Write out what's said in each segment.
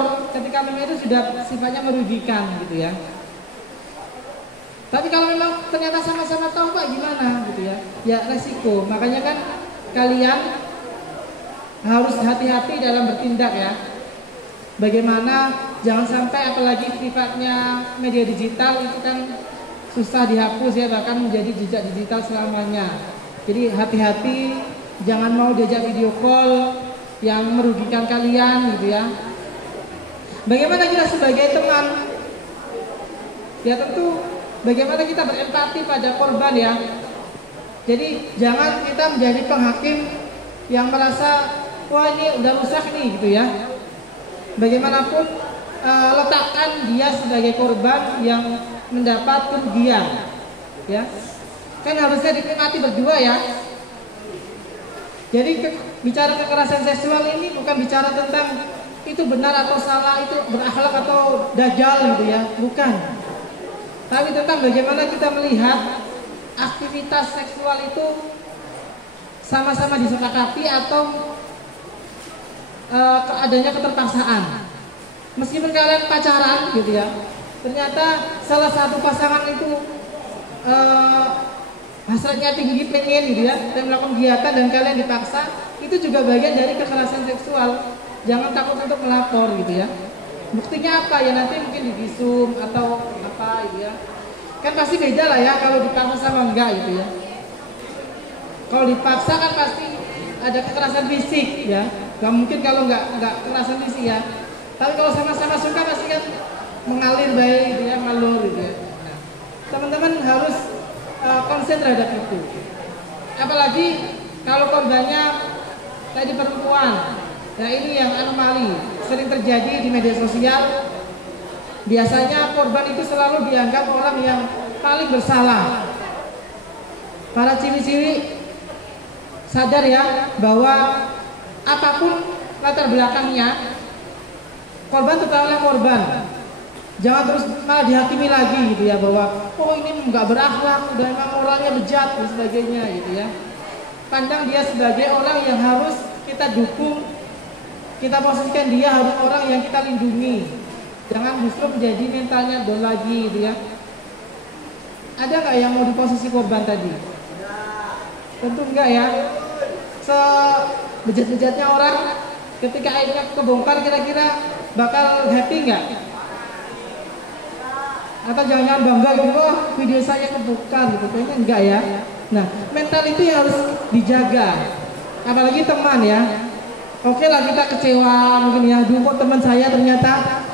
melapor ketika memang itu sudah sifatnya merugikan gitu ya. Tapi kalau memang ternyata sama-sama tahu Pak gimana gitu ya, ya resiko. Makanya kan kalian harus hati-hati dalam bertindak ya. Bagaimana jangan sampai apalagi sifatnya media digital itu kan susah dihapus ya, bahkan menjadi jejak digital selamanya. Jadi hati-hati, jangan mau diajak video call yang merugikan kalian gitu ya. Bagaimana kita sebagai teman? Ya tentu bagaimana kita berempati pada korban ya. Jadi jangan kita menjadi penghakim yang merasa wah ini udah rusak nih gitu ya. Bagaimanapun letakkan dia sebagai korban yang mendapat kerugian ya. Kan harusnya dinikmati berdua ya. Jadi bicara kekerasan seksual ini bukan bicara tentang itu benar atau salah, itu berakhlak atau dajjal gitu ya, bukan. Tapi tentang bagaimana kita melihat aktivitas seksual itu sama-sama disepakati atau adanya keterpaksaan. Meskipun kalian pacaran gitu ya, ternyata salah satu pasangan itu hasratnya tinggi pengen gitu ya, dan melakukan kegiatan dan kalian dipaksa, itu juga bagian dari kekerasan seksual. Jangan takut untuk melapor gitu ya. Buktinya apa ya, nanti mungkin divisum atau apa gitu ya. Kan pasti beda lah ya kalau dipaksa sama enggak gitu ya. Kalau dipaksa kan pasti ada kekerasan fisik ya. Gak mungkin kalau enggak kekerasan fisik ya. Tapi kalau sama-sama suka pasti kan mengalir baik gitu ya, ngalur gitu ya. Nah, teman-teman harus konsen terhadap itu. Apalagi kalau korbannya tadi perempuan. Nah ini yang anomali sering terjadi di media sosial. Biasanya korban itu selalu dianggap orang yang paling bersalah. Para ciri-ciri sadar ya bahwa apapun latar belakangnya, korban tetaplah korban. Jangan terus malah dihakimi lagi gitu ya, bahwa oh ini nggak berakhlak, udah emang orangnya bejat dan sebagainya gitu ya. Pandang dia sebagai orang yang harus kita dukung, kita posisikan dia harus orang yang kita lindungi. Jangan justru menjadi mentalnya down lagi gitu ya. Ada nggak yang mau di posisi korban tadi? Tentu enggak ya. Sebejat-bejatnya orang ketika aibnya kebongkar kira-kira bakal happy nggak? Atau jangan bangga gitu, oh video saya kebongkar gitu, kayaknya enggak ya. Nah mental itu harus dijaga, apalagi teman ya. Oke lah kita kecewa mungkin ya, duh kok teman saya ternyata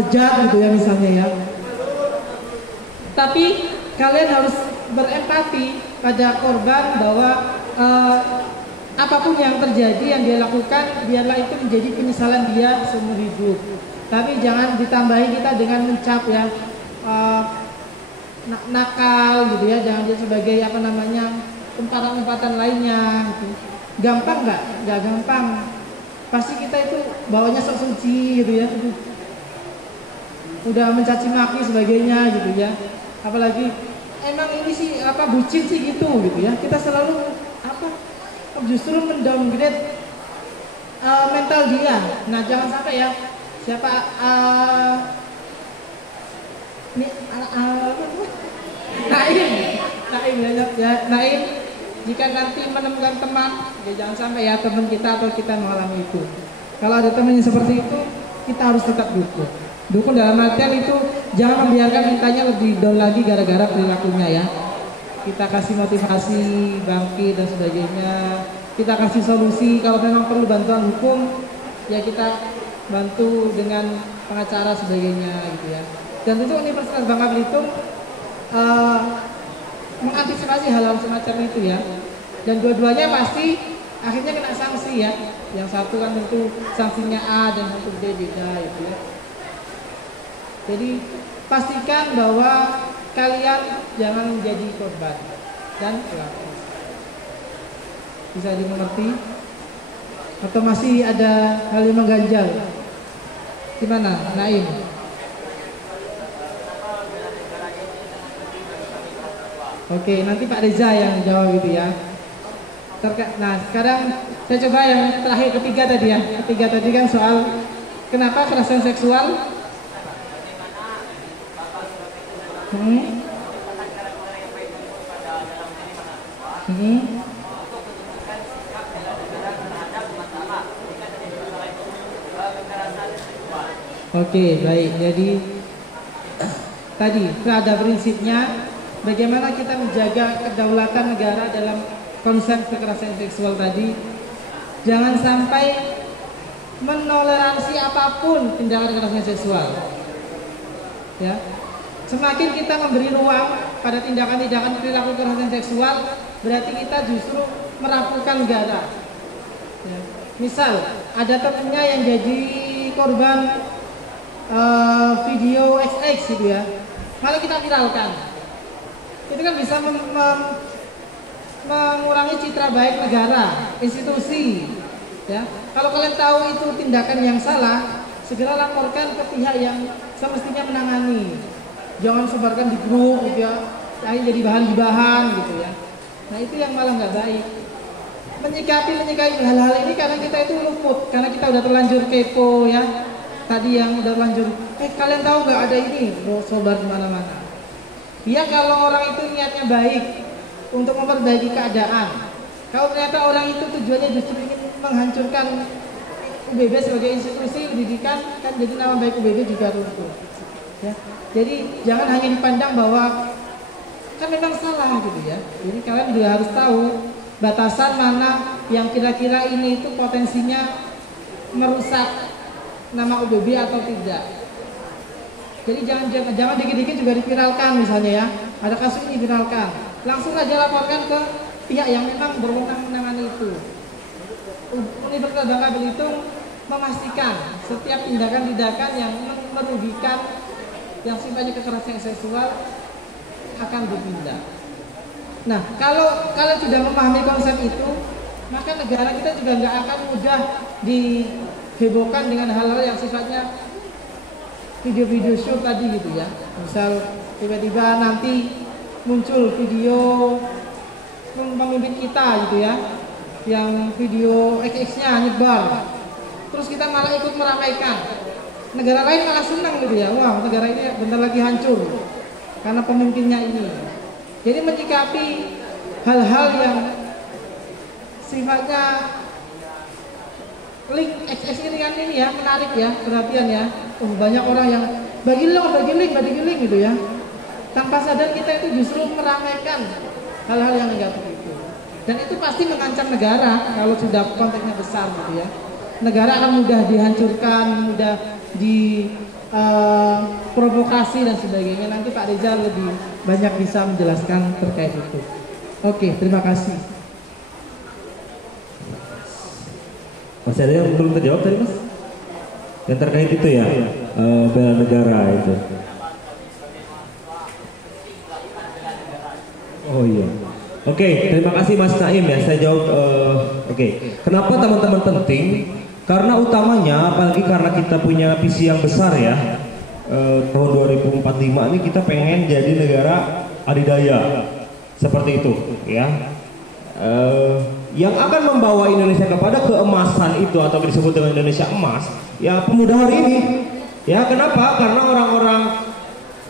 bejat gitu ya misalnya ya. Tapi kalian harus berempati pada korban bahwa apapun yang terjadi yang dia lakukan, biarlah itu menjadi penyesalan dia seumur hidup. Tapi jangan ditambahi kita dengan mencap ya nakal gitu ya, jangan dia sebagai apa namanya umpatan-umpatan lainnya gitu. Gampang nggak? Nggak gampang. Pasti kita itu bawanya sok suci gitu ya, udah mencaci maki sebagainya gitu ya. Apalagi emang ini sih apa bucin sih gitu ya. Kita selalu apa justru mendowngrade mental dia. Nah jangan sampai ya siapa ini Naim jika nanti menemukan teman, ya jangan sampai ya teman kita atau kita mengalami itu. Kalau ada teman yang seperti itu, kita harus tetap dukung. Dukung dalam artian itu jangan membiarkan mintanya lebih down lagi gara-gara perilakunya ya. Kita kasih motivasi, bangkit dan sebagainya. Kita kasih solusi, kalau memang perlu bantuan hukum, ya kita bantu dengan pengacara sebagainya gitu ya. Dan tentu Universitas Bangka Belitung mengantisipasi hal-hal semacam itu ya. Dan dua-duanya pasti akhirnya kena sanksi ya. Yang satu kan tentu sanksinya A dan satu B beda gitu ya. Jadi pastikan bahwa kalian jangan menjadi korban dan pelaku. Bisa dimengerti? Atau masih ada hal yang mengganjal? Gimana, Naim? Oke, nanti Pak Reza yang jawab itu ya. Nah, sekarang saya coba yang terakhir ketiga tadi ya. Ketiga tadi kan soal Kenapa kekerasan seksual? Hmm. Hmm. Oke, baik. Jadi tadi ada prinsipnya bagaimana kita menjaga kedaulatan negara dalam konsep kekerasan seksual tadi. Jangan sampai menoleransi apapun tindakan kekerasan seksual. Ya. Semakin kita memberi ruang pada tindakan-tindakan perilaku kekerasan seksual, berarti kita justru merapuhkan negara. Ya. Misal ada temannya yang jadi korban video XX gitu ya, malah kita viralkan, itu kan bisa mengurangi citra baik negara, institusi. Ya, kalau kalian tahu itu tindakan yang salah, segera laporkan ke pihak yang semestinya menangani. Jangan sebarkan di grup gitu ya, jadi bahan gibahan gitu ya. Nah itu yang malah nggak baik. Menyikapi hal-hal ini karena kita itu luput, karena kita udah terlanjur kepo ya. Tadi yang udah lanjut, kalian tahu nggak ada ini sobat mana-mana. Ya kalau orang itu niatnya baik untuk memperbaiki keadaan, kalau ternyata orang itu tujuannya justru ingin menghancurkan UBB sebagai institusi pendidikan, kan jadi nama baik UBB juga runtuh. Ya. Jadi jangan hanya dipandang bahwa kan memang salah gitu ya. Jadi kalian juga harus tahu batasan mana yang kira-kira ini itu potensinya merusak nama UBB atau tidak. Jadi jangan dikit-dikit juga diviralkan misalnya ya. Ada kasus ini viralkan, langsung aja laporkan ke pihak yang memang berwenang menangani itu. Universitas Bangka Belitung memastikan setiap tindakan-tindakan yang merugikan yang sifatnya kekerasan seksual akan dipindah. Nah, kalau kalian sudah memahami konsep itu, maka negara kita juga nggak akan mudah dihebohkan dengan hal-hal yang sifatnya video-video shoot tadi gitu ya. Misal tiba-tiba nanti muncul video pemimpin kita gitu ya, yang video XX-nya nyebar, terus kita malah ikut meramaikan. Negara lain malah senang gitu ya, wah negara ini bentar lagi hancur karena pemimpinnya ini. Jadi menyikapi hal-hal yang sifatnya link XX ini kan ini ya, menarik ya perhatian ya. Banyak orang yang bagi link gitu ya. Tanpa sadar kita itu justru meramaikan hal-hal yang negatif itu. Dan itu pasti mengancam negara kalau sudah konteksnya besar gitu ya. Negara akan mudah dihancurkan, mudah diprovokasi dan sebagainya. Nanti Pak Reza lebih banyak bisa menjelaskan terkait itu. Oke, terima kasih. Masih ada yang belum terjawab tadi Mas? Yang terkait itu ya, bela negara itu. Oh iya. Oke, terima kasih Mas Naim ya. Saya jawab. Oke. Kenapa teman-teman penting? Karena utamanya, apalagi karena kita punya visi yang besar ya. Tahun 2045 ini kita pengen jadi negara adidaya. Seperti itu ya. Yang akan membawa Indonesia kepada keemasan itu atau disebut dengan Indonesia emas, ya pemuda hari ini. Ya kenapa? Karena orang-orang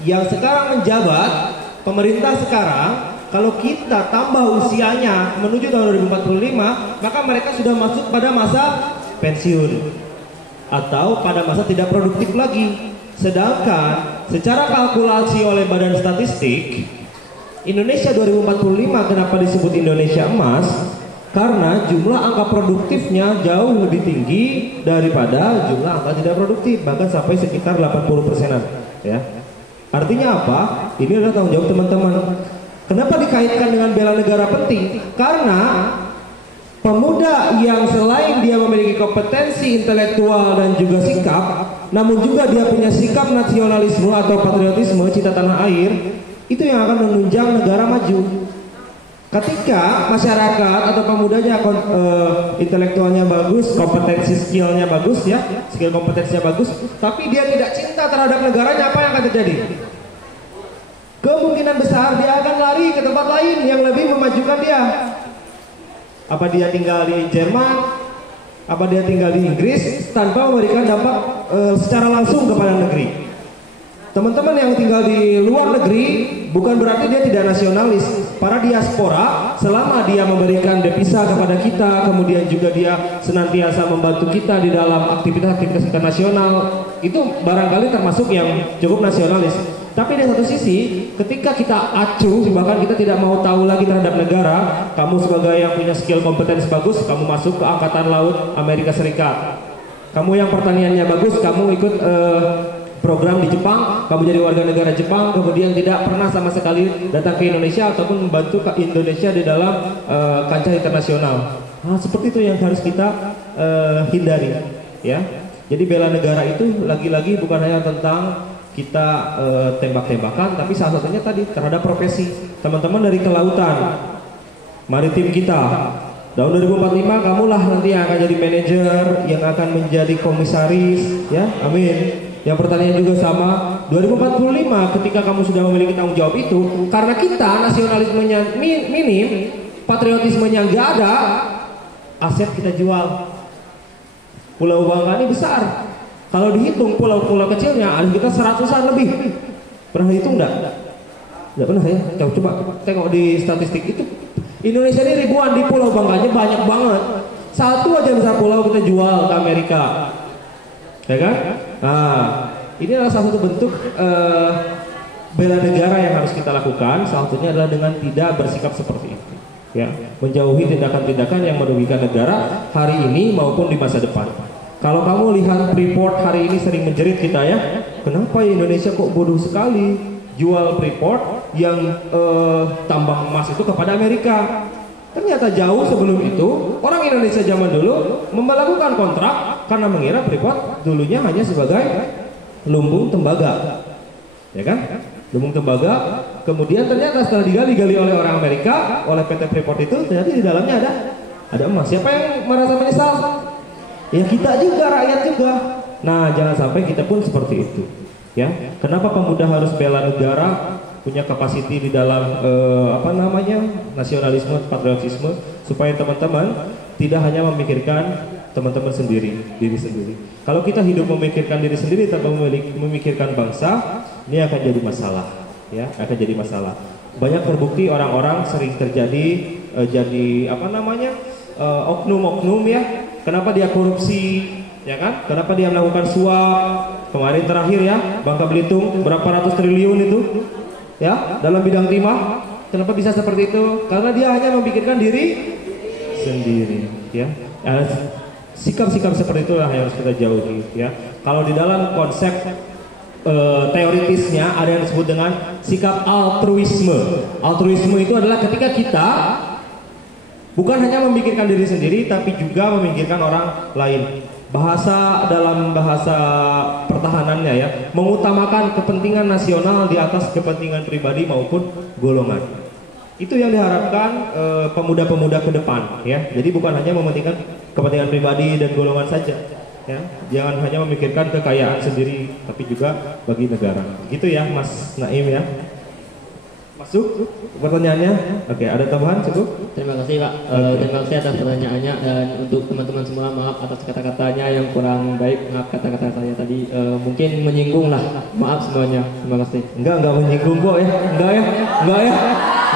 yang sekarang menjabat pemerintah sekarang, kalau kita tambah usianya menuju tahun 2045, maka mereka sudah masuk pada masa pensiun atau pada masa tidak produktif lagi. Sedangkan secara kalkulasi oleh Badan Statistik, Indonesia 2045 kenapa disebut Indonesia emas? Karena jumlah angka produktifnya jauh lebih tinggi daripada jumlah angka tidak produktif, bahkan sampai sekitar 80%-an ya. Artinya apa? Ini adalah tanggung jawab teman-teman. Kenapa dikaitkan dengan bela negara penting? Karena pemuda yang selain dia memiliki kompetensi intelektual dan juga sikap, namun juga dia punya sikap nasionalisme atau patriotisme, cinta tanah air, itu yang akan menunjang negara maju. Ketika masyarakat atau pemudanya intelektualnya bagus, kompetensi skillnya bagus ya, skill kompetensinya bagus, tapi dia tidak cinta terhadap negaranya, apa yang akan terjadi? Kemungkinan besar dia akan lari ke tempat lain yang lebih memajukan dia. Apa dia tinggal di Jerman, apa dia tinggal di Inggris tanpa memberikan dampak secara langsung kepada negeri. Teman-teman yang tinggal di luar negeri bukan berarti dia tidak nasionalis. Para diaspora selama dia memberikan devisa kepada kita, kemudian juga dia senantiasa membantu kita di dalam aktivitas-aktivitas internasional, itu barangkali termasuk yang cukup nasionalis. Tapi di satu sisi, ketika kita acuh, bahkan kita tidak mau tahu lagi terhadap negara, kamu sebagai yang punya skill kompetensi bagus, kamu masuk ke Angkatan Laut Amerika Serikat. Kamu yang pertaniannya bagus, kamu ikut program di Jepang, kamu jadi warga negara Jepang, kemudian tidak pernah sama sekali datang ke Indonesia ataupun membantu ke Indonesia di dalam kancah internasional. Nah, seperti itu yang harus kita hindari, ya. Jadi bela negara itu lagi-lagi bukan hanya tentang kita tembak-tembakan, tapi salah satunya tadi terhadap profesi teman-teman dari kelautan, maritim kita. Tahun 2045 kamulah nanti yang akan jadi manajer, yang akan menjadi komisaris, ya, amin. Yang pertanyaan juga sama, 2045 ketika kamu sudah memiliki tanggung jawab itu, karena kita nasionalismenya minim, patriotismenya nggak ada, aset kita jual. Pulau Bangka ini besar. Kalau dihitung pulau-pulau kecilnya, ada kita 100-an lebih. Pernah hitung nggak? Nggak pernah ya. Coba tengok di statistik itu. Indonesia ini ribuan, di Pulau Bangkanya banyak banget. Satu aja besar pulau kita jual ke Amerika. Ya kan? Nah, ini adalah salah satu bentuk bela negara yang harus kita lakukan. Salah satunya adalah dengan tidak bersikap seperti itu, ya, menjauhi tindakan-tindakan yang merugikan negara hari ini maupun di masa depan. Kalau kamu lihat Freeport hari ini sering menjerit kita, ya, kenapa Indonesia kok bodoh sekali jual Freeport yang tambang emas itu kepada Amerika. Ternyata jauh sebelum itu, orang Indonesia zaman dulu melakukan kontrak karena mengira Freeport dulunya hanya sebagai lumbung tembaga, ya kan? Lumbung tembaga. Kemudian ternyata setelah digali-gali oleh orang Amerika, oleh PT Freeport itu, ternyata di dalamnya ada emas. Siapa yang merasa menyesal? Ya kita juga, rakyat juga. Nah, jangan sampai kita pun seperti itu, ya. Kenapa pemuda harus bela negara? Punya kapasiti di dalam nasionalisme, patriotisme, supaya teman-teman tidak hanya memikirkan teman-teman sendiri, diri sendiri. Kalau kita hidup memikirkan diri sendiri tanpa memikirkan bangsa, ini akan jadi masalah, ya, akan jadi masalah. Banyak terbukti orang-orang sering terjadi oknum-oknum, ya. Kenapa dia korupsi, ya kan? Kenapa dia melakukan suap? Kemarin terakhir, ya, Bangka Belitung berapa ratus triliun itu, ya, dalam bidang timah. Kenapa bisa seperti itu? Karena dia hanya memikirkan diri sendiri, ya. Sikap-sikap seperti itulah yang harus kita jauhi, ya. Kalau di dalam konsep teoritisnya ada yang disebut dengan sikap altruisme. Altruisme itu adalah ketika kita bukan hanya memikirkan diri sendiri, tapi juga memikirkan orang lain. Dalam bahasa pertahanannya, ya, mengutamakan kepentingan nasional di atas kepentingan pribadi maupun golongan. Itu yang diharapkan pemuda-pemuda ke depan, ya. Jadi bukan hanya mementingkan kepentingan pribadi dan golongan saja, ya. Jangan hanya memikirkan kekayaan sendiri, tapi juga bagi negara. Gitu ya, Mas Naim, ya. Masuk pertanyaannya. Oke, ada tambahan cukup? Terima kasih, Pak. Terima kasih atas pertanyaannya, dan untuk teman-teman semua, maaf atas kata-katanya yang kurang baik. Maaf kata-kata saya tadi mungkin menyinggung lah. Maaf semuanya. Terima kasih. Enggak menyinggung kok, ya. Enggak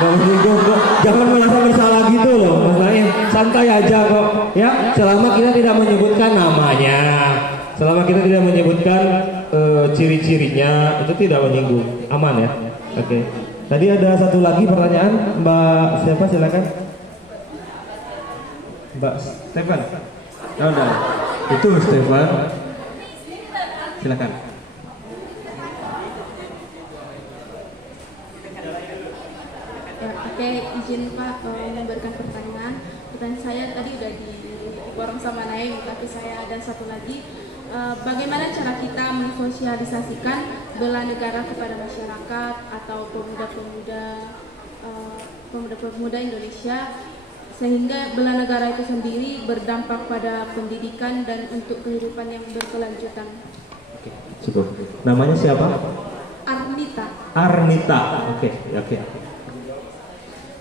menyinggung kok. Jangan merasa bersalah gitu loh, Mas Naim. Santai aja kok, ya. Selama kita tidak menyebutkan namanya, selama kita tidak menyebutkan ciri-cirinya, itu tidak menyinggung. Aman, ya. Oke. Tadi ada satu lagi pertanyaan, Mbak siapa, silakan. Mbak Stefan. Oh, udah. Itu Stefan. Silakan. Ya, oke, izin Pak memberikan pertanyaan. Pertanyaan saya tadi udah diborong sama Naim, tapi saya ada satu lagi. Bagaimana cara kita mensosialisasikan bela negara kepada masyarakat atau pemuda-pemuda Indonesia, sehingga bela negara itu sendiri berdampak pada pendidikan dan untuk kehidupan yang berkelanjutan. Oke, cukup. Namanya siapa? Arnita. Arnita. Oke.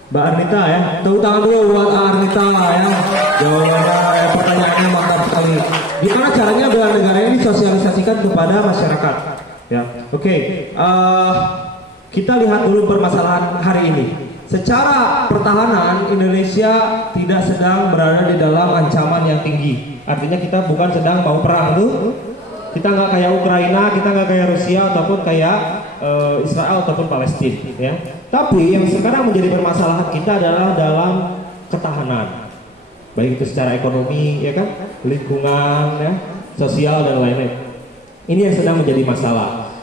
Mbak Arnita ya, tepuk tangan dulu buat Arnita ya. Jawabannya pertanyaannya mantap sekali. Gimana caranya bela negara ini disosialisasikan kepada masyarakat? Ya, oke. Kita lihat dulu permasalahan hari ini. Secara pertahanan Indonesia tidak sedang berada di dalam ancaman yang tinggi. Artinya kita bukan sedang mau perang tuh. Kita nggak kayak Ukraina, kita nggak kayak Rusia ataupun kayak Israel ataupun Palestina. Ya. Tapi yang sekarang menjadi permasalahan kita adalah dalam ketahanan, baik itu secara ekonomi, ya kan, lingkungan, ya, sosial dan lain-lain. Ini yang sedang menjadi masalah.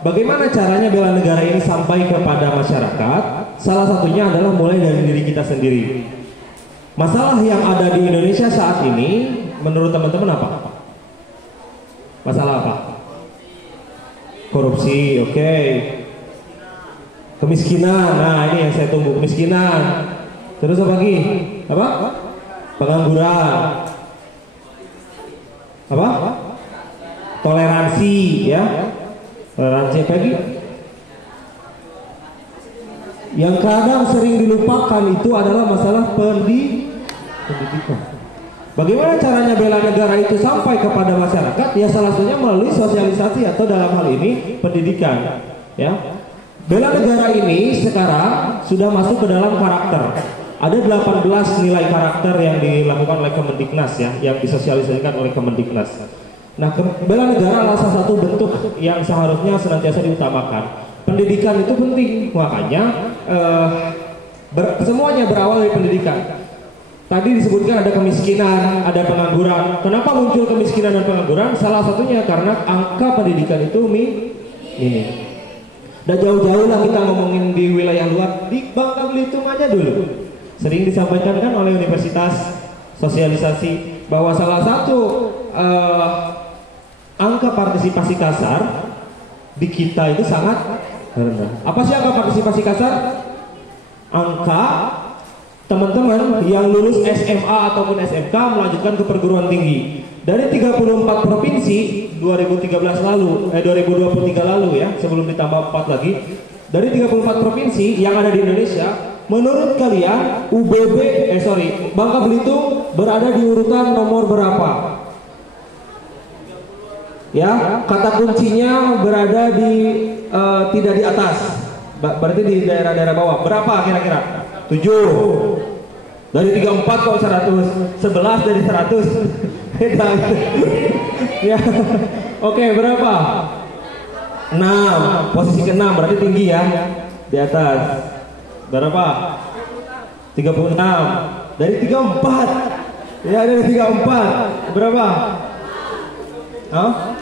Bagaimana caranya bela negara ini sampai kepada masyarakat? Salah satunya adalah mulai dari diri kita sendiri. Masalah yang ada di Indonesia saat ini, menurut teman-teman apa? Masalah apa? Korupsi, oke. Kemiskinan, nah ini yang saya tunggu, kemiskinan. Terus apa lagi? Apa? Pengangguran. Apa? Toleransi, ya. Toleransi apa lagi? Yang kadang sering dilupakan itu adalah masalah pendidikan. Bagaimana caranya bela negara itu sampai kepada masyarakat? Ya salah satunya melalui sosialisasi atau dalam hal ini pendidikan. Ya, bela negara ini sekarang sudah masuk ke dalam karakter. Ada 18 nilai karakter yang dilakukan oleh Kemendiknas ya, yang disosialisasikan oleh Kemendiknas. Nah, bela negara adalah salah satu bentuk yang seharusnya senantiasa diutamakan. Pendidikan itu penting, makanya semuanya berawal dari pendidikan. Tadi disebutkan ada kemiskinan, ada pengangguran. Kenapa muncul kemiskinan dan pengangguran? Salah satunya karena angka pendidikan itu minim. Dan jauh-jauh lah kita ngomongin di wilayah luar, di Bangka Belitung aja dulu. Sering disampaikan kan oleh universitas sosialisasi bahwa salah satu angka partisipasi kasar di kita itu sangat rendah. Apa sih angka partisipasi kasar? Angka teman-teman yang lulus SMA ataupun SMK melanjutkan ke perguruan tinggi. Dari 34 provinsi 2023 lalu ya, sebelum ditambah 4 lagi. Dari 34 provinsi yang ada di Indonesia, menurut kalian Bangka Belitung berada di urutan nomor berapa? Ya, kata kuncinya berada di tidak di atas. Berarti di daerah-daerah bawah. Berapa kira-kira? 7 dari 34 kok 100, 11 dari 100. Ya. Oke, berapa? 6, posisi ke-6 berarti tinggi ya. Di atas. Berapa? 36 dari 34. Ya, dari 34. Berapa? Hah?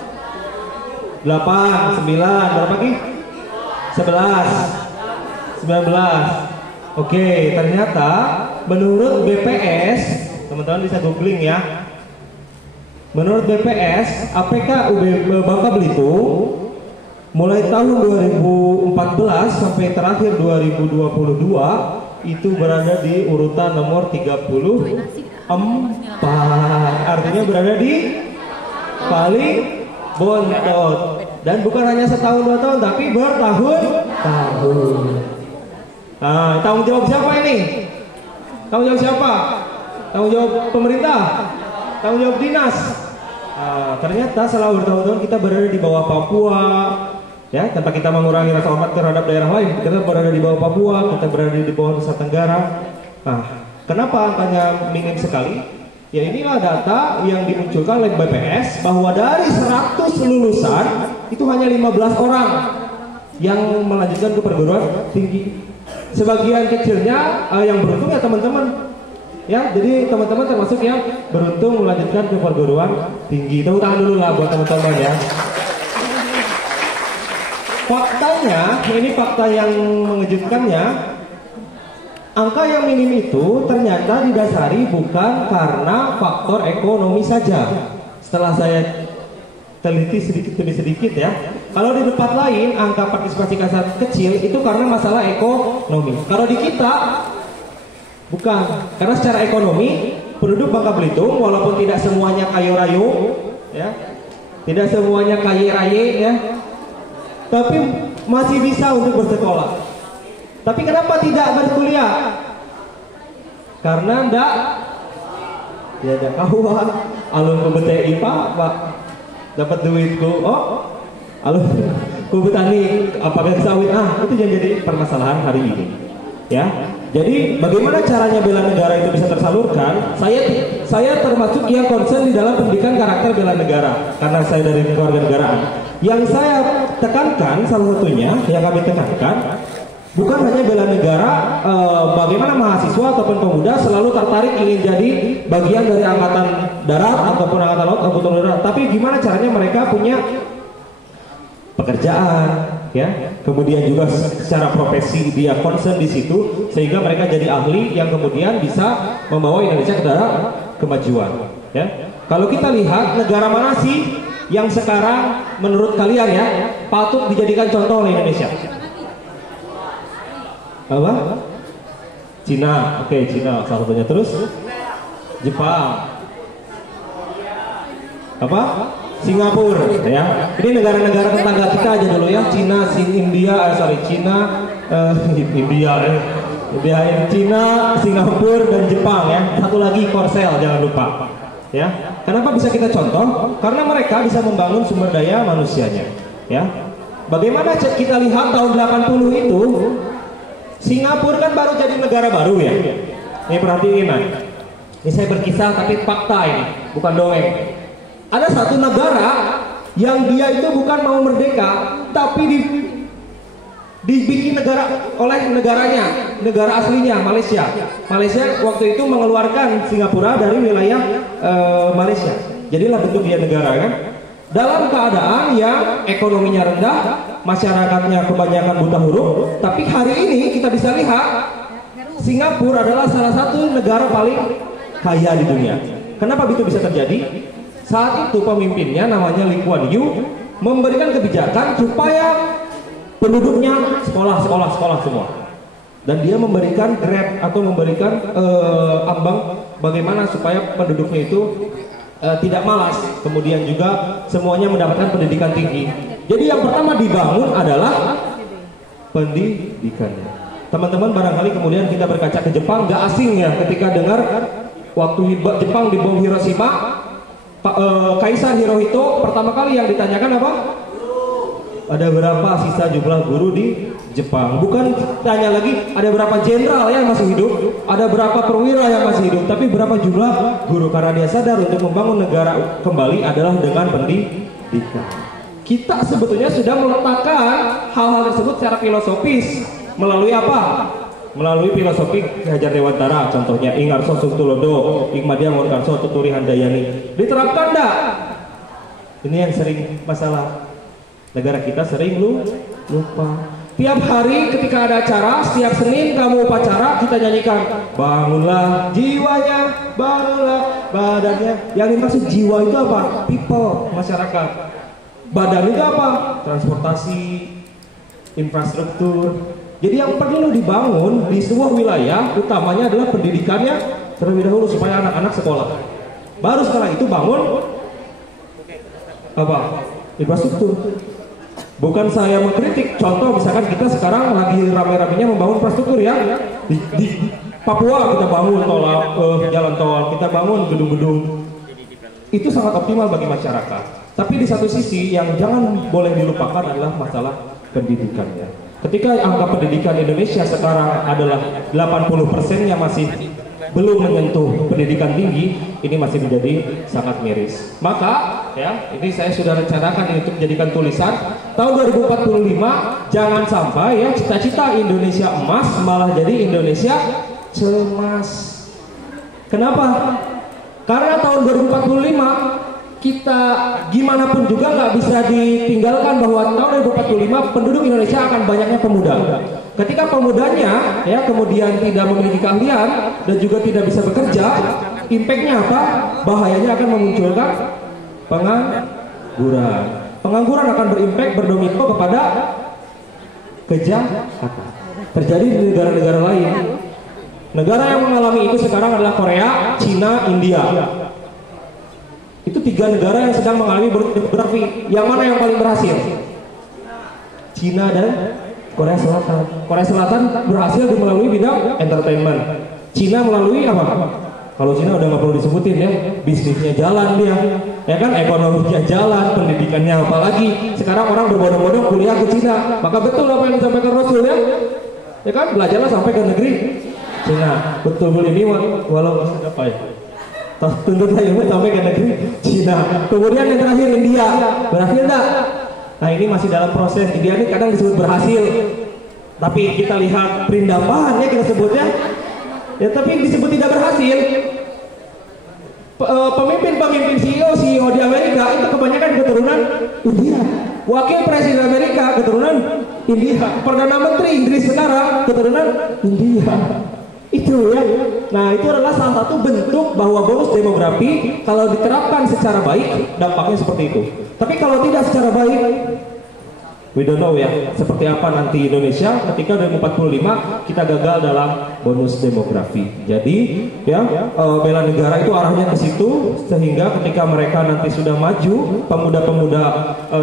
8, 9, berapa lagi? 11, 19. Oke, ternyata menurut BPS, teman-teman bisa googling ya. Menurut BPS, APK Bangka Belitung mulai tahun 2014 sampai terakhir 2022 itu berada di urutan nomor 34. Artinya berada di paling bontot. Dan bukan hanya setahun 2 tahun, tapi bertahun-tahun. Nah, tanggung jawab siapa ini? Tanggung jawab siapa? Tanggung jawab pemerintah? Tanggung jawab dinas? Ternyata selama bertahun-tahun kita berada di bawah Papua, ya, tanpa kita mengurangi rasa hormat terhadap daerah lain. Kita berada di bawah Papua, kita berada di bawah Nusa Tenggara. Nah, kenapa angkanya minim sekali? Ya inilah data yang dimunculkan oleh BPS bahwa dari 100 lulusan itu hanya 15 orang yang melanjutkan ke perguruan tinggi. Sebagian kecilnya yang beruntung ya teman-teman. Ya, jadi teman-teman termasuk yang beruntung melanjutkan ke perguruan tinggi. Tepuk tangan dulu lah buat teman-teman ya. Faktanya, ini fakta yang mengejutkannya, angka yang minim itu ternyata didasari bukan karena faktor ekonomi saja. Setelah saya teliti sedikit demi sedikit ya. Kalau di tempat lain angka partisipasi kasar kecil itu karena masalah ekonomi. Kalau di kita bukan, karena secara ekonomi penduduk Bangka Belitung walaupun tidak semuanya kaya rayo ya, tidak semuanya kaya raya ya, tapi masih bisa untuk bersekolah. Tapi kenapa tidak berkuliah? Karena ndak ya ada kawan. Alun ku BTI Pak dapat duitku. Oh, alun ku petani apakah sawit? Itu yang jadi permasalahan hari ini. Ya. Jadi bagaimana caranya bela negara itu bisa tersalurkan? Saya termasuk yang concern di dalam pendidikan karakter bela negara karena saya dari keluarga negaraan. Yang saya tekankan salah satunya yang kami tekankan bukan hanya bela negara, bagaimana mahasiswa ataupun pemuda selalu tertarik ingin jadi bagian dari angkatan darat ataupun angkatan laut ataupun udara, tapi gimana caranya mereka punya pekerjaan, ya, kemudian juga secara profesi dia concern di situ sehingga mereka jadi ahli yang kemudian bisa membawa Indonesia ke dalam kemajuan. Ya, kalau kita lihat negara mana sih yang sekarang menurut kalian ya patut dijadikan contoh oleh Indonesia? Apa? Cina, oke, Cina salah satunya. Terus Jepang, apa? Singapura, ya. Ini negara-negara tetangga kita aja dulu ya. Cina, India, Cina, Singapura dan Jepang ya. Satu lagi Korsel, jangan lupa. Ya. Kenapa bisa kita contoh? Karena mereka bisa membangun sumber daya manusianya. Ya. Bagaimana kita lihat tahun 80 itu Singapura kan baru jadi negara baru ya. Ini perhatiin nah. Ini saya berkisah tapi fakta ini, bukan dongeng. Ada satu negara yang dia itu bukan mau merdeka, tapi dibikin negara oleh negaranya, negara aslinya Malaysia. Malaysia waktu itu mengeluarkan Singapura dari wilayah Malaysia. Jadilah bentuk dia negara kan. Dalam keadaan yang ekonominya rendah, masyarakatnya kebanyakan buta huruf, tapi hari ini kita bisa lihat Singapura adalah salah satu negara paling kaya di dunia. Kenapa itu bisa terjadi? Saat itu pemimpinnya namanya Lee Kuan Yew memberikan kebijakan supaya penduduknya sekolah semua. Dan dia memberikan grade atau memberikan ambang bagaimana supaya penduduknya itu tidak malas. Kemudian juga semuanya mendapatkan pendidikan tinggi. Jadi yang pertama dibangun adalah pendidikannya. Teman-teman barangkali kemudian kita berkaca ke Jepang, gak asing ya ketika dengar waktu Jepang dibom Hiroshima, Kaisar Hirohito pertama kali yang ditanyakan apa? Ada berapa sisa jumlah guru di Jepang? Bukan tanya lagi ada berapa jenderal yang masih hidup, ada berapa perwira yang masih hidup, tapi berapa jumlah guru, karena dia sadar untuk membangun negara kembali adalah dengan pendidikan. Kita sebetulnya sudah meletakkan hal-hal tersebut secara filosofis melalui apa? Melalui filosofi Ki Hajar Dewantara, contohnya Ing Arso Sungtulodo, Ing Madya Ngurkarso, Tuturi Handayani. Diterapkan enggak? Ini yang sering masalah. Negara kita sering lupa. Tiap hari ketika ada acara, setiap Senin kamu upacara, kita nyanyikan bangunlah jiwanya, bangunlah badannya. Yang dimaksud jiwa itu apa? People, masyarakat. Badan itu apa? Transportasi, infrastruktur. Jadi yang perlu dibangun di sebuah wilayah utamanya adalah pendidikannya terlebih dahulu supaya anak-anak sekolah. Baru setelah itu bangun apa? Infrastruktur. Bukan saya mengkritik, contoh misalkan kita sekarang lagi rame-ramenya membangun infrastruktur ya. Di Papua kita bangun jalan tol, kita bangun gedung-gedung. Itu sangat optimal bagi masyarakat. Tapi di satu sisi yang jangan boleh dilupakan adalah masalah pendidikannya. Ketika angka pendidikan Indonesia sekarang adalah 80%-nya masih belum menyentuh pendidikan tinggi, ini masih menjadi sangat miris. Maka ya, ini saya sudah rencanakan ini untuk menjadikan tulisan tahun 2045 jangan sampai ya cita-cita Indonesia emas malah jadi Indonesia cemas. Kenapa? Karena tahun 2045 kita gimana pun juga nggak bisa ditinggalkan bahwa tahun 2045 penduduk Indonesia akan banyaknya pemuda. Ketika pemudanya ya kemudian tidak memiliki keahlian dan juga tidak bisa bekerja, impactnya apa? Bahayanya akan memunculkan pengangguran. Pengangguran akan berdomino kepada kejahatan. Terjadi di negara-negara lain. Negara yang mengalami itu sekarang adalah Korea, Cina, India. Itu 3 negara yang sedang mengalami demografi. Yang mana yang paling berhasil? Cina dan Korea Selatan. Korea Selatan berhasil melalui bidang entertainment. Cina melalui apa? Kalau Cina udah nggak perlu disebutin ya, bisnisnya jalan dia, ya kan, ekonominya jalan, pendidikannya apalagi. Sekarang orang berbondong-bondong kuliah ke Cina, maka betul apa yang disampaikan Rasul ya kan, belajarlah sampai ke negeri Cina. Betul ini walau apa ya? Tuntutlah ilmu sampai ke negeri Cina. Kemudian yang terakhir India, berhasil enggak? Nah ini masih dalam proses. India ini kadang disebut berhasil, tapi kita lihat perindapan ya kita sebutnya. Ya tapi disebut tidak berhasil. Pemimpin CEO di Amerika itu kebanyakan keturunan India. Wakil Presiden Amerika keturunan India. Perdana Menteri Inggris sekarang keturunan India. Itu ya. Nah itu adalah salah satu bentuk bahwa bonus demografi kalau diterapkan secara baik dampaknya seperti itu. Tapi kalau tidak secara baik, we don't know ya seperti apa nanti Indonesia ketika 2045 kita gagal dalam bonus demografi. Jadi ya bela negara itu arahnya ke situ, sehingga ketika mereka nanti sudah maju, pemuda-pemuda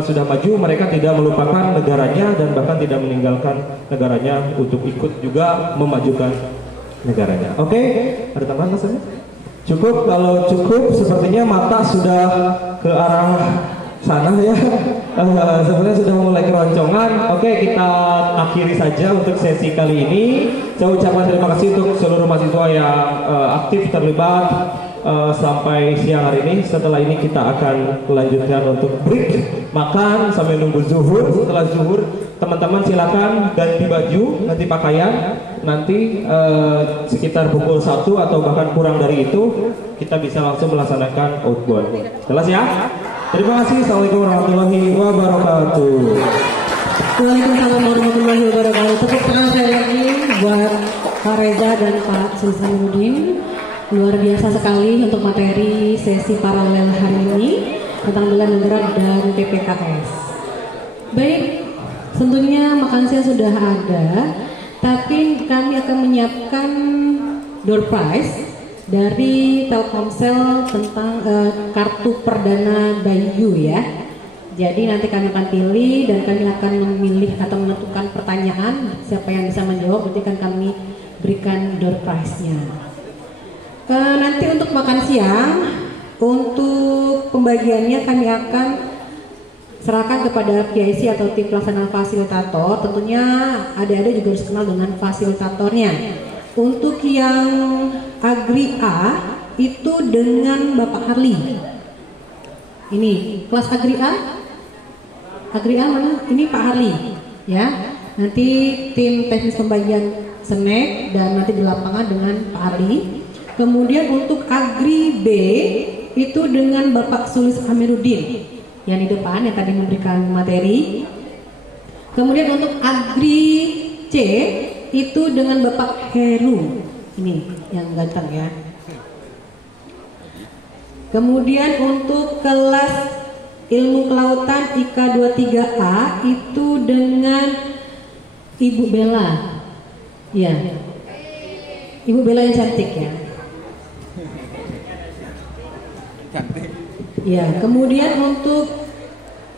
sudah maju, mereka tidak melupakan negaranya dan bahkan tidak meninggalkan negaranya untuk ikut juga memajukan negaranya. Oke, ada tambahan Mas? Cukup, kalau cukup sepertinya mata sudah ke arah sana ya. Sebenarnya sudah mulai keroncongan. Oke, kita akhiri saja untuk sesi kali ini. Saya ucapkan terima kasih untuk seluruh mahasiswa yang aktif terlibat sampai siang hari ini. Setelah ini kita akan melanjutkan untuk break, makan sambil nunggu zuhur. Setelah zuhur teman-teman silakan ganti baju, ganti pakaian. Nanti sekitar pukul 1 atau bahkan kurang dari itu kita bisa langsung melaksanakan outbound. Jelas ya? Terima kasih. Assalamualaikum warahmatullahi wabarakatuh. Waalaikumsalam warahmatullahi wabarakatuh. Tepuk tangan saya lagi buat Pak Reza dan Pak Sulsanuddin. Luar biasa sekali untuk materi sesi paralel hari ini tentang bela negara dan PPKS. Baik, tentunya makan siang sudah ada, tapi kami akan menyiapkan door prize dari Telkomsel tentang kartu perdana Bayu ya. Jadi nanti kami akan pilih dan kami akan memilih atau menentukan pertanyaan, siapa yang bisa menjawab nanti akan kami berikan door prize-nya. Nanti untuk makan siang, untuk pembagiannya kami akan serahkan kepada PIC atau tim pelaksana fasilitator. Tentunya adik-adik juga harus kenal dengan fasilitatornya. Untuk yang Agri A itu dengan Bapak Harli. Ini kelas Agri A. Agri A mana? Ini Pak Harli, ya. Nanti tim teknis pembagian snack dan nanti di lapangan dengan Pak Harli. Kemudian untuk Agri B itu dengan Bapak Sulis Amiruddin yang di depan yang tadi memberikan materi. Kemudian untuk Agri C itu dengan Bapak Heru, ini yang ganteng ya. Kemudian untuk kelas ilmu kelautan IK 23A itu dengan Ibu Bella, ya, Ibu Bella yang cantik ya. Ya, kemudian untuk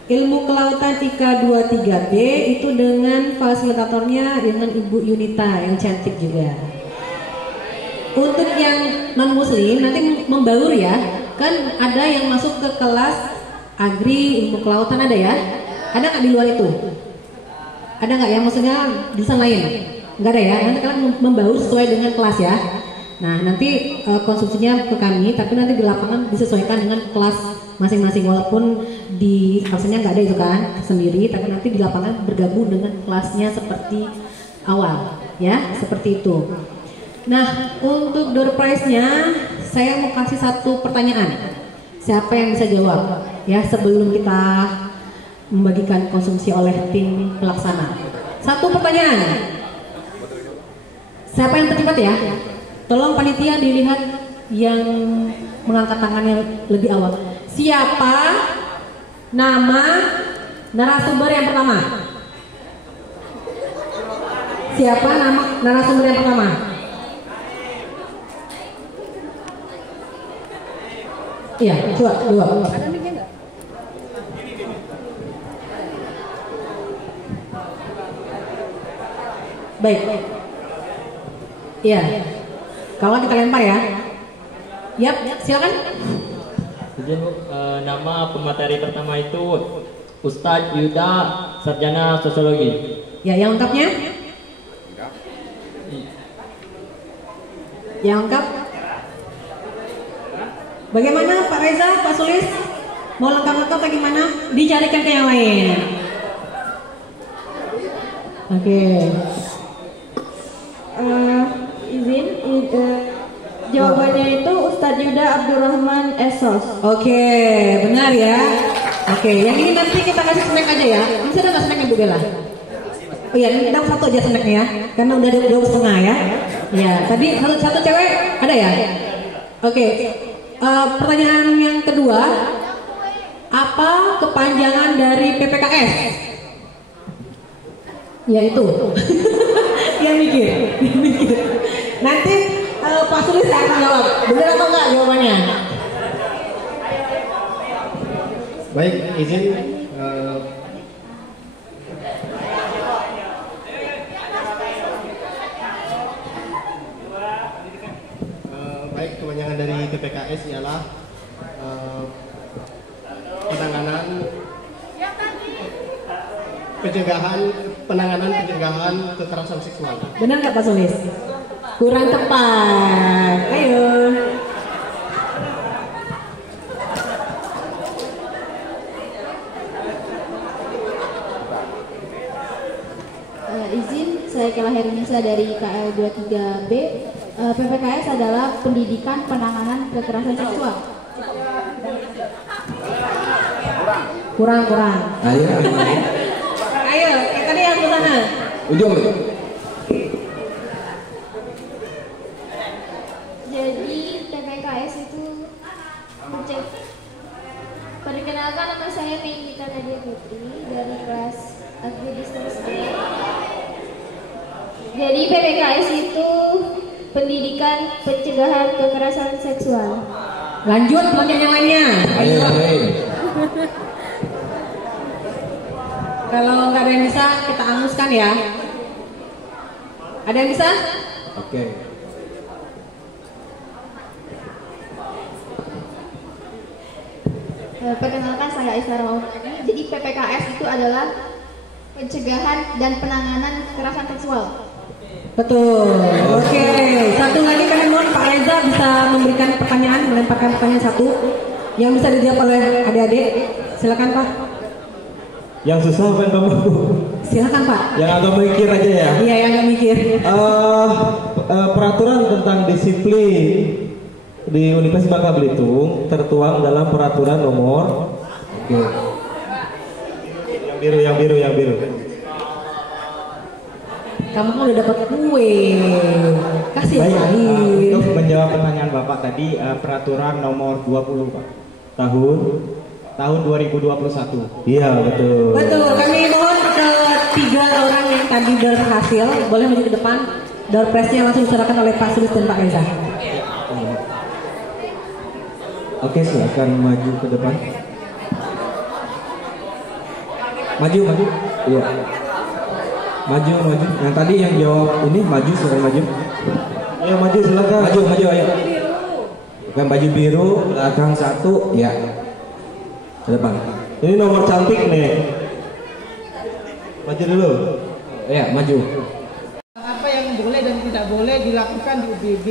ilmu kelautan IK 23B itu dengan fasilitatornya dengan Ibu Yunita yang cantik juga. Untuk yang non muslim nanti membaur ya, kan ada yang masuk ke kelas Agri ilmu kelautan ada ya? Ada nggak di luar itu? Ada nggak ya, maksudnya jurusan lain? Nggak ada ya? Nanti kalian membaur sesuai dengan kelas ya. Nah nanti konsumsinya ke kami, tapi nanti di lapangan disesuaikan dengan kelas masing-masing, walaupun di absennya nggak ada itu kan sendiri, tapi nanti di lapangan bergabung dengan kelasnya seperti awal ya, seperti itu. Nah untuk door prize-nya saya mau kasih satu pertanyaan, siapa yang bisa jawab ya sebelum kita membagikan konsumsi oleh tim pelaksana. Satu pertanyaan, siapa yang tercepat ya? Tolong panitia dilihat yang mengangkat tangannya lebih awal. Siapa nama narasumber yang pertama? Siapa nama narasumber yang pertama? Iya, coba dua. Ada mic-nya enggak? Baik. Iya. Kalau kita lempar ya. Yap, silakan. Izin Bu, nama pemateri pertama itu Ustadz Yuda, Sarjana Sosiologi. Ya, yang lengkapnya? Yang lengkap? Bagaimana Pak Reza, Pak Sulis? Mau lengkap-lengkap bagaimana? Dicarikan ke yang lain. Oke. Jawabannya itu Ustadz Yuda Abdurrahman Esos. Oke, benar ya. Oke, yang ini nanti kita kasih snack aja ya. Masih ada nggak snacknya Bu Bella? Oh iya, ini dapat satu aja snacknya ya, karena udah 2,5 ya. Ya, tadi satu cewek ada ya. Oke, pertanyaan yang kedua, apa kepanjangan dari PPKS? Ya itu. Dia mikir. Nanti Pak Sulis akan jawab. Benar atau enggak jawabannya? Baik, izin baik, kepanjangan dari PPKS ialah penanganan pencegahan kekerasan seksual. Benar nggak Pak Sulis? Kurang tepat. Ayo. Izin, saya Kela Herunisa dari KL 23B. PPKS adalah pendidikan penanganan kekerasan seksual. Kurang. Ayo, yang lain. Ayo, tadi yang ke sana. Ujung. Jadi PPKS itu perkenalkan, nama saya Meindita Nadia Putri dari kelas Administrasi. Jadi PPKS itu pendidikan pencegahan kekerasan seksual. Lanjut pertanyaan yang lainnya. Ayo. Kalau nggak ada yang bisa, kita anguskan ya. Ada yang bisa? Oke. Perkenalkan, saya Aisyah Ramadhani. Jadi PPKS itu adalah pencegahan dan penanganan kekerasan seksual. Betul. Oke. Satu lagi kami mohon Pak Reza bisa memberikan pertanyaan, melemparkan pertanyaan satu yang bisa dijawab oleh adik-adik. Silakan Pak. Yang susah apa yang kamu? Silakan Pak. Yang agak mikir aja ya. Iya, yang nggak mikir. Peraturan tentang disiplin di Universitas Bangka Belitung tertuang dalam peraturan nomor. Oke. Yang biru. Kamu kan udah dapat kue. Kasih Baik, lagi. untuk menjawab pertanyaan Bapak tadi, peraturan nomor 20 Pak, tahun 2021. Iya, betul. Betul. Kami mohon ke 3 orang yang tadi berhasil boleh maju ke depan. Door prize-nya langsung diserahkan oleh Pak Sulis dan Pak Reza. Oke, silakan maju ke depan. Maju. Iya. Maju. Yang tadi yang jawab ini maju, silakan maju. Ayo maju silakan. Maju, ayo. Bukan baju biru, belakang satu, ya. Ke depan. Ini nomor cantik nih. Maju dulu. Ya, maju. Apa yang boleh dan tidak boleh dilakukan di UBB?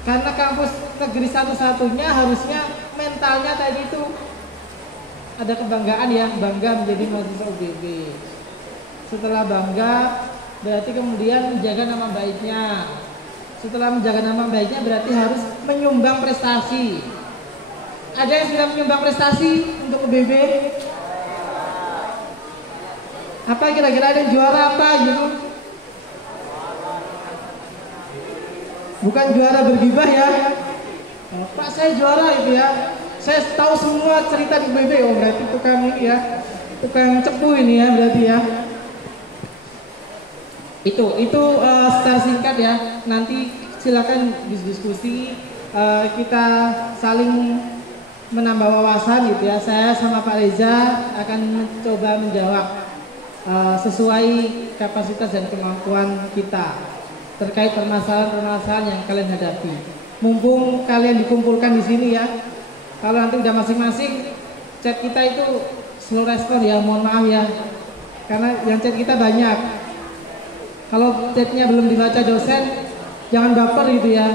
Karena kampus negeri satu-satunya harusnya mentalnya tadi itu ada kebanggaan ya, bangga menjadi mahasiswa UBB. Setelah bangga, berarti kemudian menjaga nama baiknya. Setelah menjaga nama baiknya berarti harus menyumbang prestasi. Ada yang sudah menyumbang prestasi untuk UBB? Apa kira-kira ada yang juara apa gitu? Bukan juara bergibah ya. Pak saya juara itu ya. Saya tahu semua cerita di UBB. Oh berarti tukang ini ya, tukang cepu ini ya berarti ya. Itu secara singkat ya. Nanti silakan diskusi. Kita saling menambah wawasan gitu ya. Saya sama Pak Reza akan coba menjawab. sesuai kapasitas dan kemampuan kita terkait permasalahan-permasalahan yang kalian hadapi. Mumpung kalian dikumpulkan di sini ya, kalau nanti udah masing-masing chat kita itu slow respon ya, mohon maaf ya, karena yang chat kita banyak. Kalau chatnya belum dibaca dosen, jangan baper gitu ya.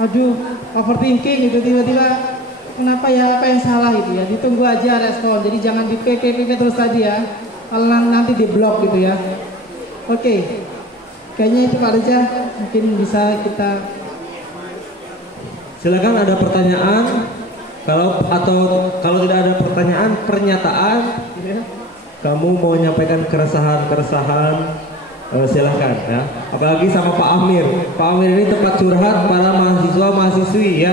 Aduh, overthinking gitu, tiba-tiba kenapa ya, apa yang salah gitu ya. Ditunggu aja respon, jadi jangan di PP terus tadi ya, kalau nanti di blok gitu ya. Oke, kayaknya itu Pak Reza, mungkin bisa kita. Silakan, ada pertanyaan. Kalau tidak ada pertanyaan, pernyataan, kamu mau menyampaikan keresahan, silahkan ya. Apalagi sama Pak Amir. Pak Amir ini tempat curhat para mahasiswa-mahasiswi ya.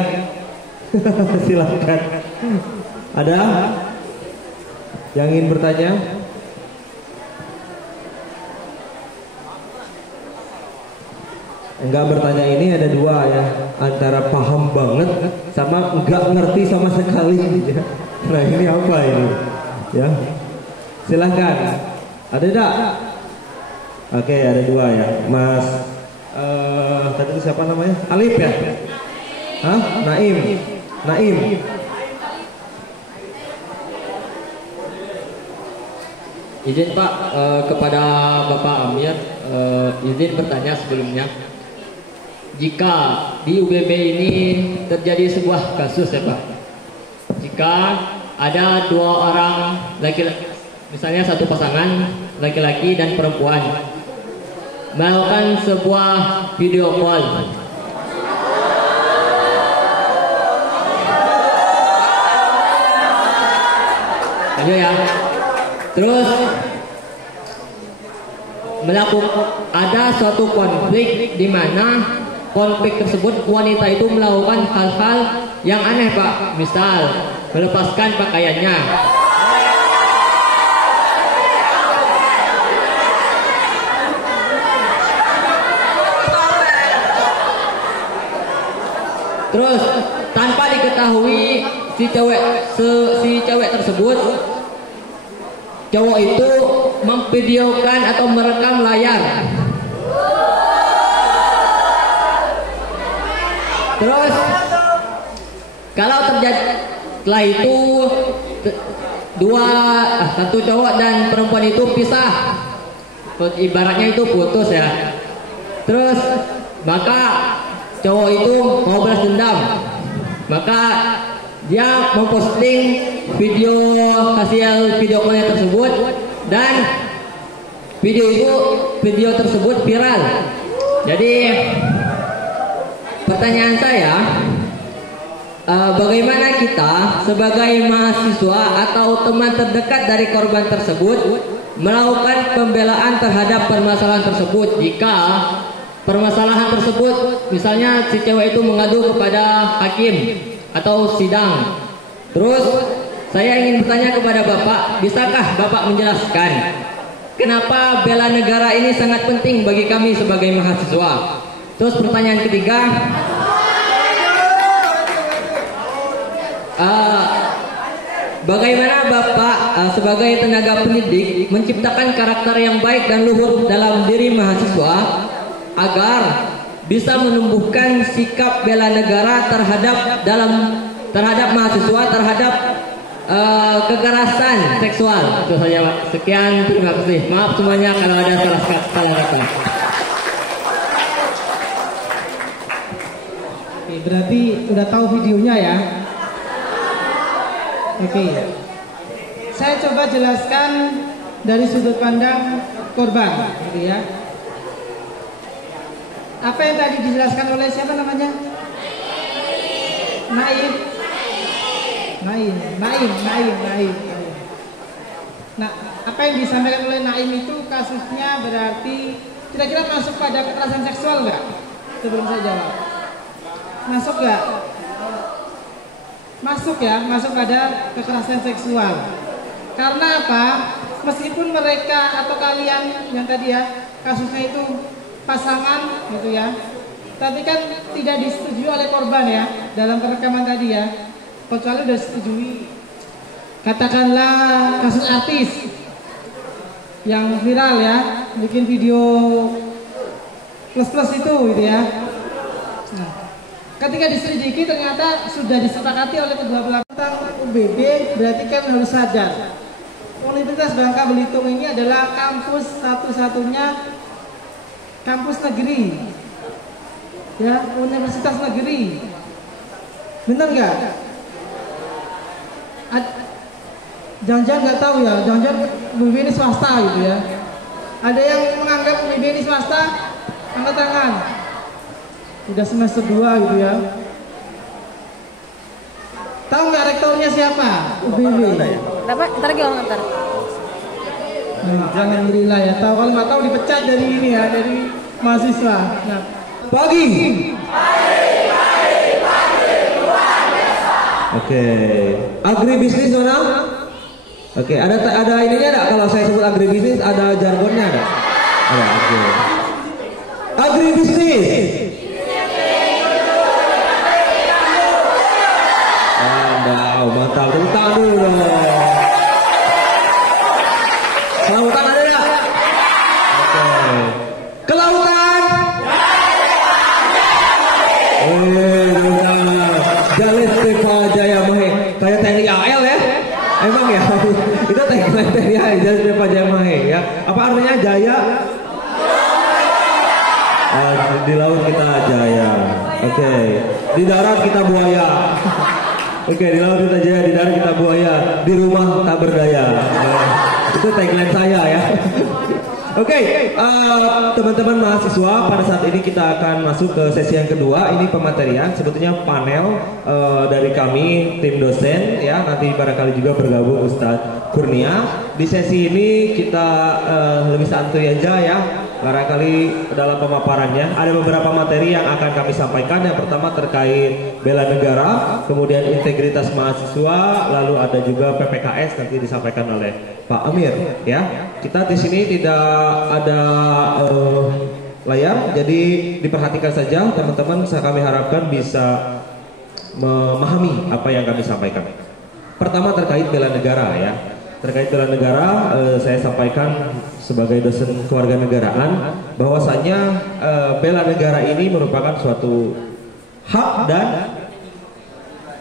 Silahkan. Ada yang ingin bertanya? Enggak bertanya ini ada dua ya, antara paham banget sama enggak ngerti sama sekali ya. Nah ini apa ini ya, silahkan. Ada enggak? Oke, ada dua ya, Mas tadi itu siapa namanya? Alif ya? Hah? Naim. Izin Pak, kepada Bapak Amir, izin bertanya sebelumnya. Jika di UBB ini terjadi sebuah kasus ya Pak, jika ada dua orang laki-laki, misalnya satu pasangan laki-laki dan perempuan, melakukan sebuah video call, ayo ya, terus ada suatu konflik di mana konflik tersebut wanita itu melakukan hal-hal yang aneh Pak, misal melepaskan pakaiannya, terus tanpa diketahui si cewek tersebut, cowok itu memvideokan atau merekam layar. Terus kalau terjadi setelah itu satu cowok dan perempuan itu pisah, ibaratnya itu putus ya. Terus maka cowok itu mau balas dendam, maka dia memposting hasil video call tersebut, dan video tersebut viral. Jadi pertanyaan saya, bagaimana kita sebagai mahasiswa atau teman terdekat dari korban tersebut melakukan pembelaan terhadap permasalahan tersebut jika permasalahan tersebut misalnya si cewek itu mengadu kepada hakim atau sidang. Terus saya ingin bertanya kepada Bapak, bisakah Bapak menjelaskan kenapa bela negara ini sangat penting bagi kami sebagai mahasiswa? Terus pertanyaan ketiga, bagaimana Bapak sebagai tenaga pendidik menciptakan karakter yang baik dan luhur dalam diri mahasiswa agar bisa menumbuhkan sikap bela negara terhadap mahasiswa terhadap kekerasan seksual? Itu saja Pak. Sekian, terima kasih. Maaf semuanya kalau ada salah kata. Berarti udah tahu videonya ya. Oke. Saya coba jelaskan dari sudut pandang korban, gitu ya. Apa yang tadi dijelaskan oleh siapa namanya? Naim. Nah, apa yang disampaikan oleh Naim itu kasusnya berarti kira-kira masuk pada kekerasan seksual nggak? Sebelum saya jawab. Masuk nggak? Masuk ya, masuk pada kekerasan seksual. Karena apa? Meskipun mereka atau kalian yang tadi ya kasusnya itu pasangan gitu ya, tapi kan tidak disetujui oleh korban ya dalam perekaman tadi ya, kecuali udah setujui. Katakanlah kasus artis yang viral ya, bikin video plus itu gitu ya. Nah, ketika diselidiki ternyata sudah disepakati oleh kedua belah pihak. UBB berarti kan harus sadar, Universitas Bangka Belitung ini adalah kampus satu-satunya kampus negeri, ya, universitas negeri, bener nggak? Jangan-jangan nggak tahu ya, jangan-jangan UBB ini swasta gitu ya. Ada yang menganggap UBB ini swasta, angkat tangan. Udah semester 2 gitu ya. Tahu nggak rektornya siapa? UBB. Dapat, ntar lagi orang ntar. Nah, alhamdulillah ya. Tahu, kalau nggak tahu dipecat dari ini ya, dari mahasiswa. Nah, Pagi. Oke. Agribisnis mana? Oke, ada ininya enggak? Kalau saya sebut agribisnis ada jargonnya ada? Ada. Oke. Agribisnis. Mantap, tepuk tangan dulu. Kelautan ada nggak? Oke. Kelautan. Jalis Deva Jaya Mahe. Kayak TNI AL ya? Emang ya? Itu tagline TNI AL, Jalis Deva Jaya Mahe ya. Apa artinya jaya? Di laut kita jaya. Oke. Di darat kita buaya. Oke, di laut kita jaya, di darat kita buaya, di rumah tak berdaya. Itu tagline saya ya. Oke, teman-teman mahasiswa, pada saat ini kita akan masuk ke sesi yang kedua. Ini pematerian, sebetulnya panel dari kami tim dosen ya. Nanti barangkali juga bergabung Ustadz Kurnia. Di sesi ini kita lebih santuy aja ya. Barangkali dalam pemaparannya ada beberapa materi yang akan kami sampaikan. Yang pertama terkait bela negara, kemudian integritas mahasiswa, lalu ada juga PPKS nanti disampaikan oleh Pak Amir ya. Kita di sini tidak ada layar, jadi diperhatikan saja teman-teman. Kami harapkan bisa memahami apa yang kami sampaikan. Pertama terkait bela negara ya. Terkait bela negara, saya sampaikan sebagai dosen kewarganegaraan bahwasanya bela negara ini merupakan suatu hak dan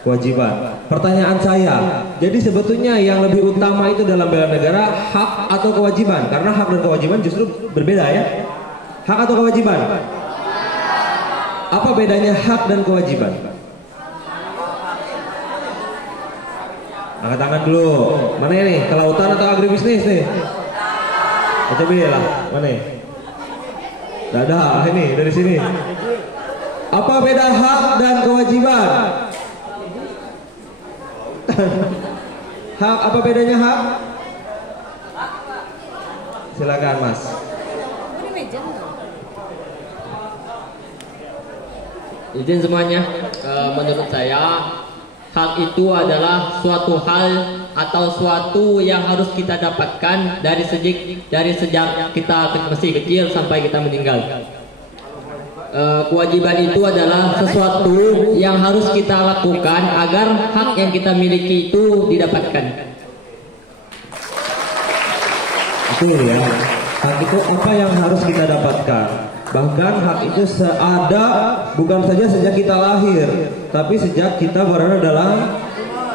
kewajiban. Pertanyaan saya, jadi sebetulnya yang lebih utama itu dalam bela negara hak atau kewajiban? Karena hak dan kewajiban justru berbeda ya. Hak atau kewajiban? Apa bedanya hak dan kewajiban? Angkat tangan dulu. Mana ini? Kelautan atau agribisnis nih? Coba lah. Mana? Tidak ada. Ini dari sini. Apa beda hak dan kewajiban? Hak, apa bedanya hak? Silakan Mas. Izin semuanya. Menurut saya hak itu adalah suatu hal atau suatu yang harus kita dapatkan dari sejak kita masih kecil sampai kita meninggal. Kewajiban itu adalah sesuatu yang harus kita lakukan agar hak yang kita miliki itu didapatkan. Betul ya. Hak itu apa yang harus kita dapatkan. Bahkan hak itu ada bukan saja sejak kita lahir, tapi sejak kita berada dalam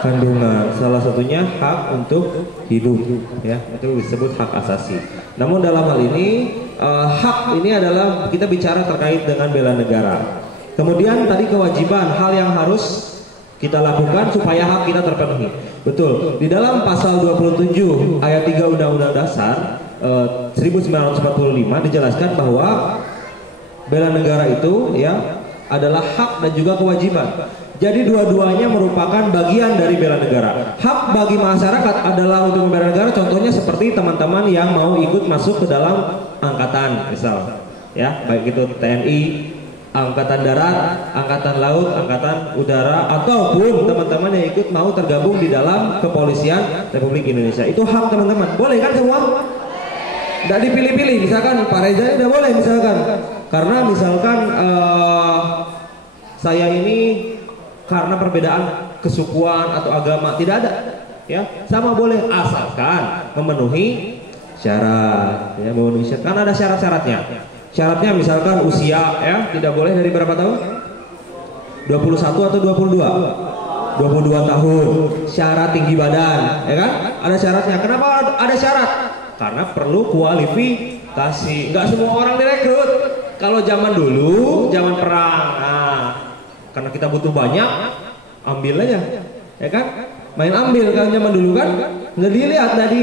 kandungan. Salah satunya hak untuk hidup, ya, itu disebut hak asasi. Namun dalam hal ini hak ini adalah kita bicara terkait dengan bela negara. Kemudian tadi kewajiban, hal yang harus kita lakukan supaya hak kita terpenuhi. Betul. Di dalam pasal 27 ayat 3 Undang-Undang Dasar 1945 dijelaskan bahwa bela negara itu ya adalah hak dan juga kewajiban. Jadi dua-duanya merupakan bagian dari bela negara. Hak bagi masyarakat adalah untuk membela negara. Contohnya seperti teman-teman yang mau ikut masuk ke dalam angkatan, misal, ya, baik itu TNI, angkatan darat, angkatan laut, angkatan udara, ataupun teman-teman yang ikut mau tergabung di dalam kepolisian Republik Indonesia. Itu hak teman-teman. Boleh kan semua? Tidak dipilih-pilih. Misalkan Pak Reza tidak boleh misalkan. Karena misalkan saya ini karena perbedaan kesukuan atau agama tidak ada, ya, sama boleh asalkan memenuhi syarat, ya memenuhi syarat. Kan ada syarat-syaratnya. Syaratnya misalkan usia, ya tidak boleh dari berapa tahun? 21 atau 22? 22 tahun. Syarat tinggi badan, ya kan? Ada syaratnya. Kenapa ada syarat? Karena perlu kualifikasi. Nggak semua orang direkrut. Kalau zaman dulu, zaman perang, nah, karena kita butuh banyak, ambil aja, ya kan? Main ambil kan zaman dulu kan? Nggak dilihat dari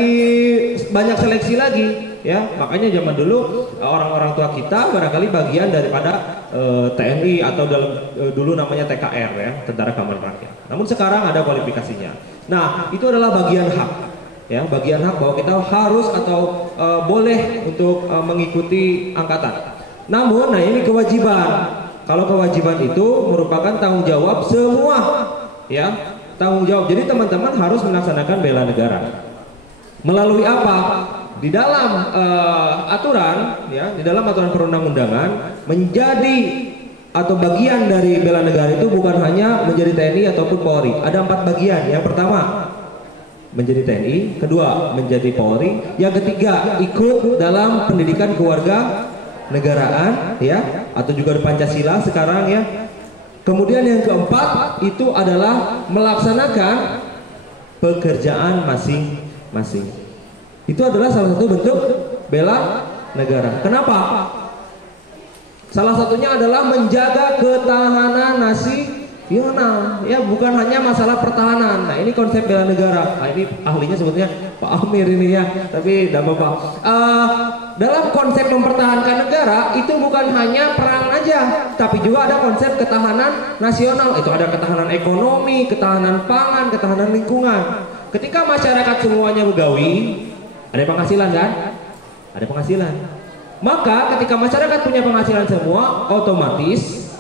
banyak seleksi lagi, ya. Makanya zaman dulu orang-orang tua kita barangkali bagian daripada TNI atau dalam dulu namanya TKR, ya, Tentara Keamanan Rakyat. Namun sekarang ada kualifikasinya. Nah, itu adalah bagian hak, ya, bagian hak bahwa kita harus atau boleh untuk mengikuti angkatan. Namun, nah ini kewajiban. Kalau kewajiban itu merupakan tanggung jawab semua, ya, tanggung jawab. Jadi teman-teman harus melaksanakan bela negara. Melalui apa? Di dalam aturan, ya, di dalam aturan perundang-undangan menjadi atau bagian dari bela negara itu bukan hanya menjadi TNI ataupun Polri. Ada 4 bagian. Yang pertama menjadi TNI, kedua menjadi Polri, yang ketiga ikut dalam pendidikan keluarga negaraan, ya, atau juga di Pancasila sekarang, ya. Kemudian yang keempat itu adalah melaksanakan pekerjaan masing-masing. Itu adalah salah satu bentuk bela negara. Kenapa? Salah satunya adalah menjaga ketahanan nasional, ya, bukan hanya masalah pertahanan. Nah, ini konsep bela negara. Nah, ini ahlinya sebetulnya Pak Amir ini, ya, tapi tidak apa-apa. Dalam konsep mempertahankan negara itu bukan hanya perang aja, tapi juga ada konsep ketahanan nasional. Itu ada ketahanan ekonomi, ketahanan pangan, ketahanan lingkungan. Ketika masyarakat semuanya begawi, ada penghasilan kan? Ada penghasilan. Maka ketika masyarakat punya penghasilan semua, otomatis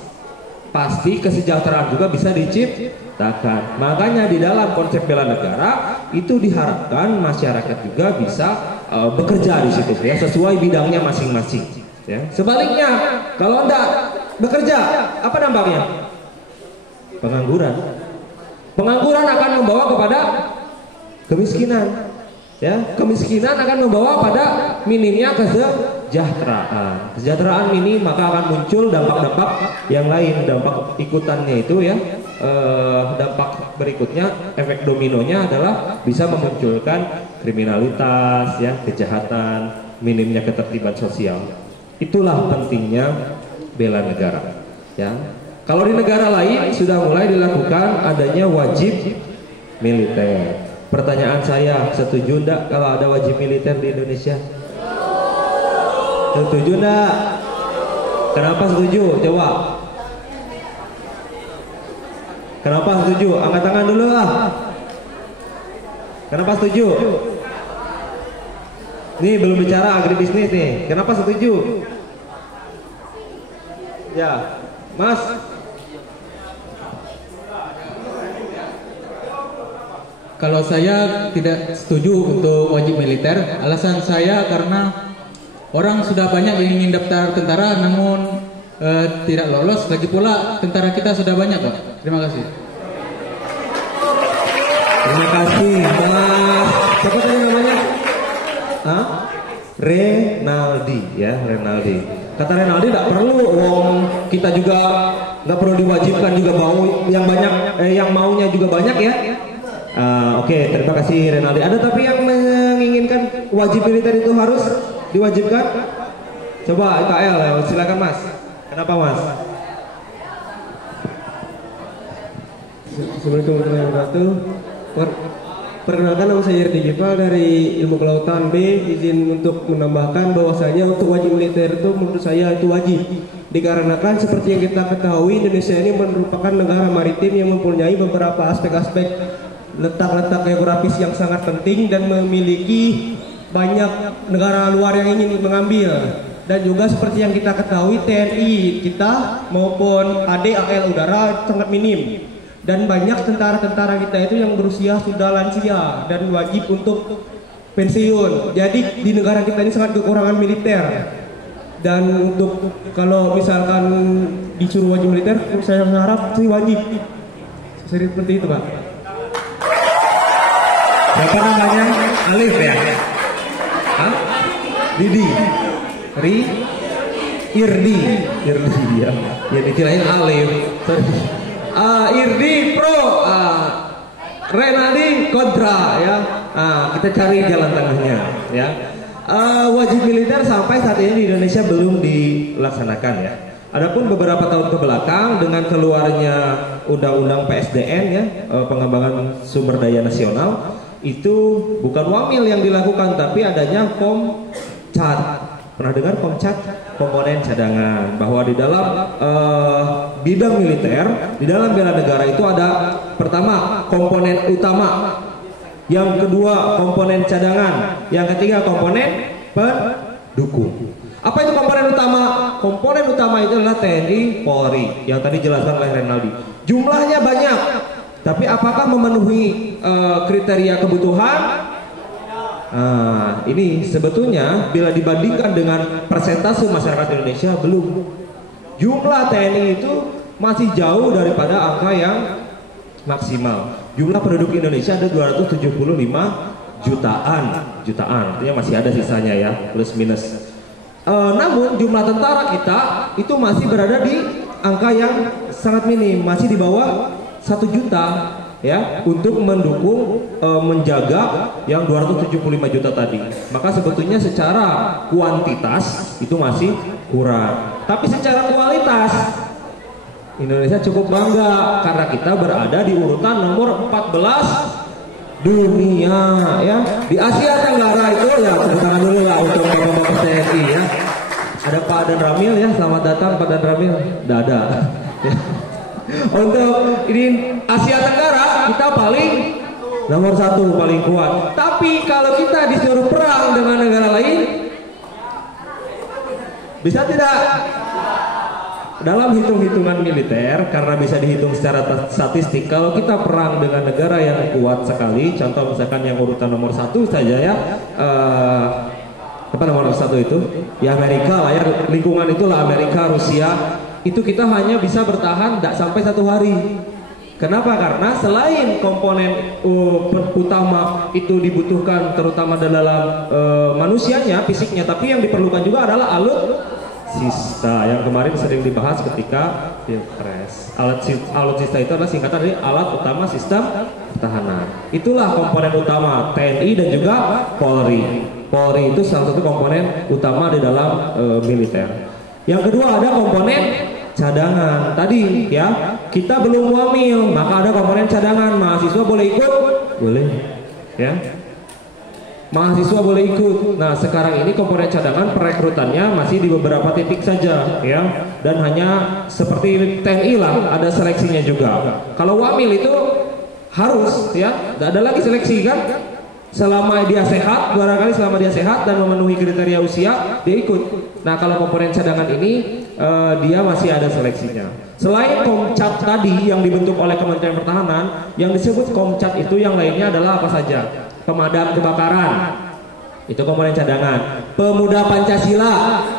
pasti kesejahteraan juga bisa diciptakan. Makanya di dalam konsep bela negara itu diharapkan masyarakat juga bisa bekerja di situ, ya, sesuai bidangnya masing-masing, ya. Sebaliknya, kalau enggak bekerja, apa dampaknya? Pengangguran. Pengangguran akan membawa kepada kemiskinan, ya. Kemiskinan akan membawa pada minimnya kesejahteraan. Kesejahteraan minim, maka akan muncul dampak-dampak yang lain. Dampak ikutannya itu, ya, dampak berikutnya, efek dominonya adalah bisa memunculkan kriminalitas, ya, kejahatan, minimnya ketertiban sosial. Itulah pentingnya bela negara, ya. Kalau di negara lain sudah mulai dilakukan adanya wajib militer. Pertanyaan saya, setuju enggak kalau ada wajib militer di Indonesia? Setuju enggak? Kenapa setuju? Coba. Kenapa setuju? Angkat tangan dulu lah. Kenapa setuju? Nih belum bicara agribisnis nih. Kenapa setuju? Ya, Mas. Kalau saya tidak setuju untuk wajib militer, alasan saya karena orang sudah banyak yang ingin daftar tentara namun tidak lolos. Lagi pula tentara kita sudah banyak, Pak. Terima kasih. Terima kasih, Mas. Siapa tadi namanya? Hah? Renaldi, ya, Renaldi. Kata Renaldi tidak perlu, kita juga nggak perlu diwajibkan juga, mau yang banyak, yang maunya juga banyak, ya. Oke, terima kasih Renaldi. Ada tapi yang menginginkan wajib militer itu harus diwajibkan? Coba KL, silakan Mas. Kenapa Mas? Assalamualaikum warahmatullahi wabarakatuh. Perkenalkan, nama saya Yerdi Gifal dari Ilmu Kelautan B. Izin untuk menambahkan bahwasanya untuk wajib militer itu menurut saya itu wajib. Dikarenakan seperti yang kita ketahui, Indonesia ini merupakan negara maritim yang mempunyai beberapa aspek-aspek letak-letak geografis yang sangat penting dan memiliki banyak negara luar yang ingin mengambil. Dan juga seperti yang kita ketahui, TNI kita maupun AD AL udara sangat minim. Dan banyak tentara-tentara kita itu yang berusia sudah lansia dan wajib untuk pensiun. Jadi di negara kita ini sangat kekurangan militer. Dan untuk kalau misalkan disuruh wajib militer, saya harap sih wajib. Seperti itu, Pak. Siapa namanya? Alif, ya? Hah? Didi, Irdi ya. Ya dikirain Alif. Sorry. Irdi pro, Renaldi kontra ya. Kita cari jalan tengahnya ya. Wajib militer sampai saat ini di Indonesia belum dilaksanakan ya. Adapun beberapa tahun ke belakang dengan keluarnya Undang-Undang PSDN ya, pengembangan sumber daya nasional, itu bukan wamil yang dilakukan tapi adanya Komcat. Pernah dengar Komcat? Komponen cadangan. Bahwa di dalam bidang militer, di dalam bela negara itu ada pertama komponen utama, yang kedua komponen cadangan, yang ketiga komponen pendukung. Apa itu komponen utama? Komponen utama itu adalah TNI, Polri, yang tadi dijelaskan oleh Renaldi. Jumlahnya banyak, tapi apakah memenuhi kriteria kebutuhan? Ini sebetulnya bila dibandingkan dengan persentase masyarakat Indonesia belum. Jumlah TNI itu masih jauh daripada angka yang maksimal. Jumlah penduduk Indonesia ada 275 jutaan, artinya masih ada sisanya ya, plus minus. Namun jumlah tentara kita itu masih berada di angka yang sangat minim, masih di bawah 1 juta ya, untuk mendukung menjaga yang 275 juta tadi. Maka sebetulnya secara kuantitas itu masih kurang, tapi secara kualitas Indonesia cukup bangga karena kita berada di urutan nomor 14 dunia ya. Di Asia Tenggara itu ya, tepuk tangan dulu lah untuk Bapak TNI ya. Ada Pak Dan Ramil ya, selamat datang Pak Dan Ramil. Dada. Untuk ini Asia Tenggara kita paling nomor 1, paling kuat. Tapi kalau kita disuruh perang dengan negara lain, bisa tidak? Dalam hitung-hitungan militer, karena bisa dihitung secara statistik, kalau kita perang dengan negara yang kuat sekali, contoh misalkan yang urutan nomor 1 saja ya, apa nomor 1 itu? Ya Amerika lah ya, lingkungan itulah Amerika, Rusia, itu kita hanya bisa bertahan tidak sampai 1 hari. Kenapa? Karena selain komponen utama itu dibutuhkan terutama dalam manusianya, fisiknya, tapi yang diperlukan juga adalah alutsista yang kemarin sering dibahas ketika Pilpres. Alutsista itu adalah singkatan dari alat utama sistem pertahanan. Itulah komponen utama TNI dan juga Polri. Polri itu salah satu komponen utama di dalam militer. Yang kedua ada komponen cadangan. Tadi ya, kita belum wamil, maka ada komponen cadangan. Mahasiswa boleh ikut? Boleh. Ya. Mahasiswa boleh ikut. Nah sekarang ini komponen cadangan perekrutannya masih di beberapa titik saja ya, dan hanya seperti TNI lah, ada seleksinya juga. Kalau wamil itu harus ya, tidak ada lagi seleksi kan, selama dia sehat, barangkali selama dia sehat dan memenuhi kriteria usia dia ikut. Nah kalau komponen cadangan ini dia masih ada seleksinya. Selain Komcat tadi yang dibentuk oleh Kementerian Pertahanan, yang disebut Komcat itu yang lainnya adalah apa saja? Pemadam kebakaran, itu komponen cadangan. Pemuda Pancasila,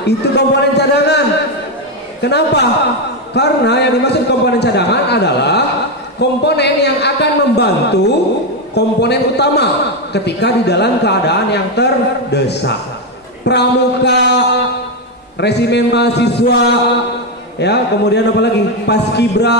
itu komponen cadangan. Kenapa? Karena yang dimaksud komponen cadangan adalah komponen yang akan membantu komponen utama ketika di dalam keadaan yang terdesak. Pramuka, resimen mahasiswa, ya, kemudian apa lagi? Paskibra,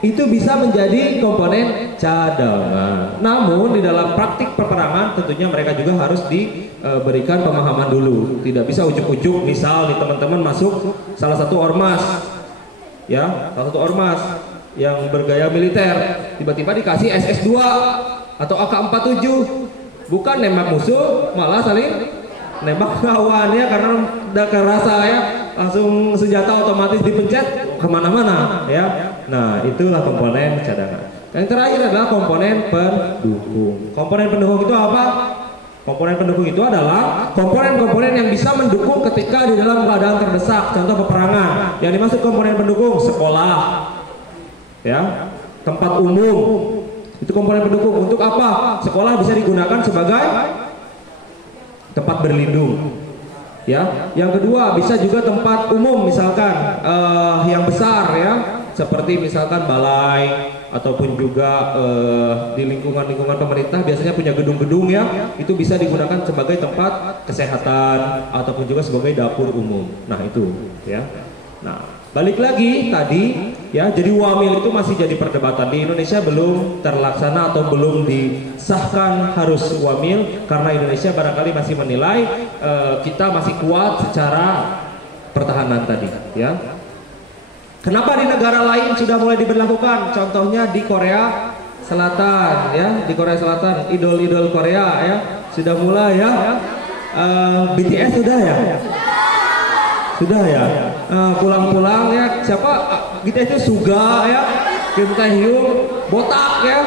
itu bisa menjadi komponen cadangan. Namun di dalam praktik peperangan tentunya mereka juga harus diberikan pemahaman dulu. Tidak bisa ujuk-ujuk, misal nih teman-teman masuk salah satu ormas, ya, salah satu ormas yang bergaya militer, tiba-tiba dikasih SS2 atau AK-47, bukan nembak musuh, malah saling nembak kawan ya, karena udah kerasa ya, langsung senjata otomatis dipencet kemana-mana ya. Nah itulah komponen cadangan. Yang terakhir adalah komponen pendukung. Komponen pendukung itu apa? Komponen pendukung itu adalah komponen-komponen yang bisa mendukung ketika di dalam keadaan terdesak. Contoh peperangan. Yang dimaksud komponen pendukung, sekolah, ya, tempat umum, itu komponen pendukung. Untuk apa? Sekolah bisa digunakan sebagai tempat berlindung, ya. Yang kedua bisa juga tempat umum, misalkan yang besar ya, seperti misalkan balai ataupun juga di lingkungan-lingkungan pemerintah biasanya punya gedung-gedung ya, itu bisa digunakan sebagai tempat kesehatan ataupun juga sebagai dapur umum. Nah itu ya. Nah balik lagi tadi ya, jadi wamil itu masih jadi perdebatan di Indonesia, belum terlaksana atau belum disahkan harus wamil karena Indonesia barangkali masih menilai kita masih kuat secara pertahanan tadi ya. Kenapa di negara lain sudah mulai diberlakukan? Contohnya di Korea Selatan ya, di Korea Selatan idol-idol Korea ya sudah mulai ya. BTS sudah ya? Sudah ya. Pulang-pulang ya, siapa BTS itu Suga ya, Kim Taehyung botak ya,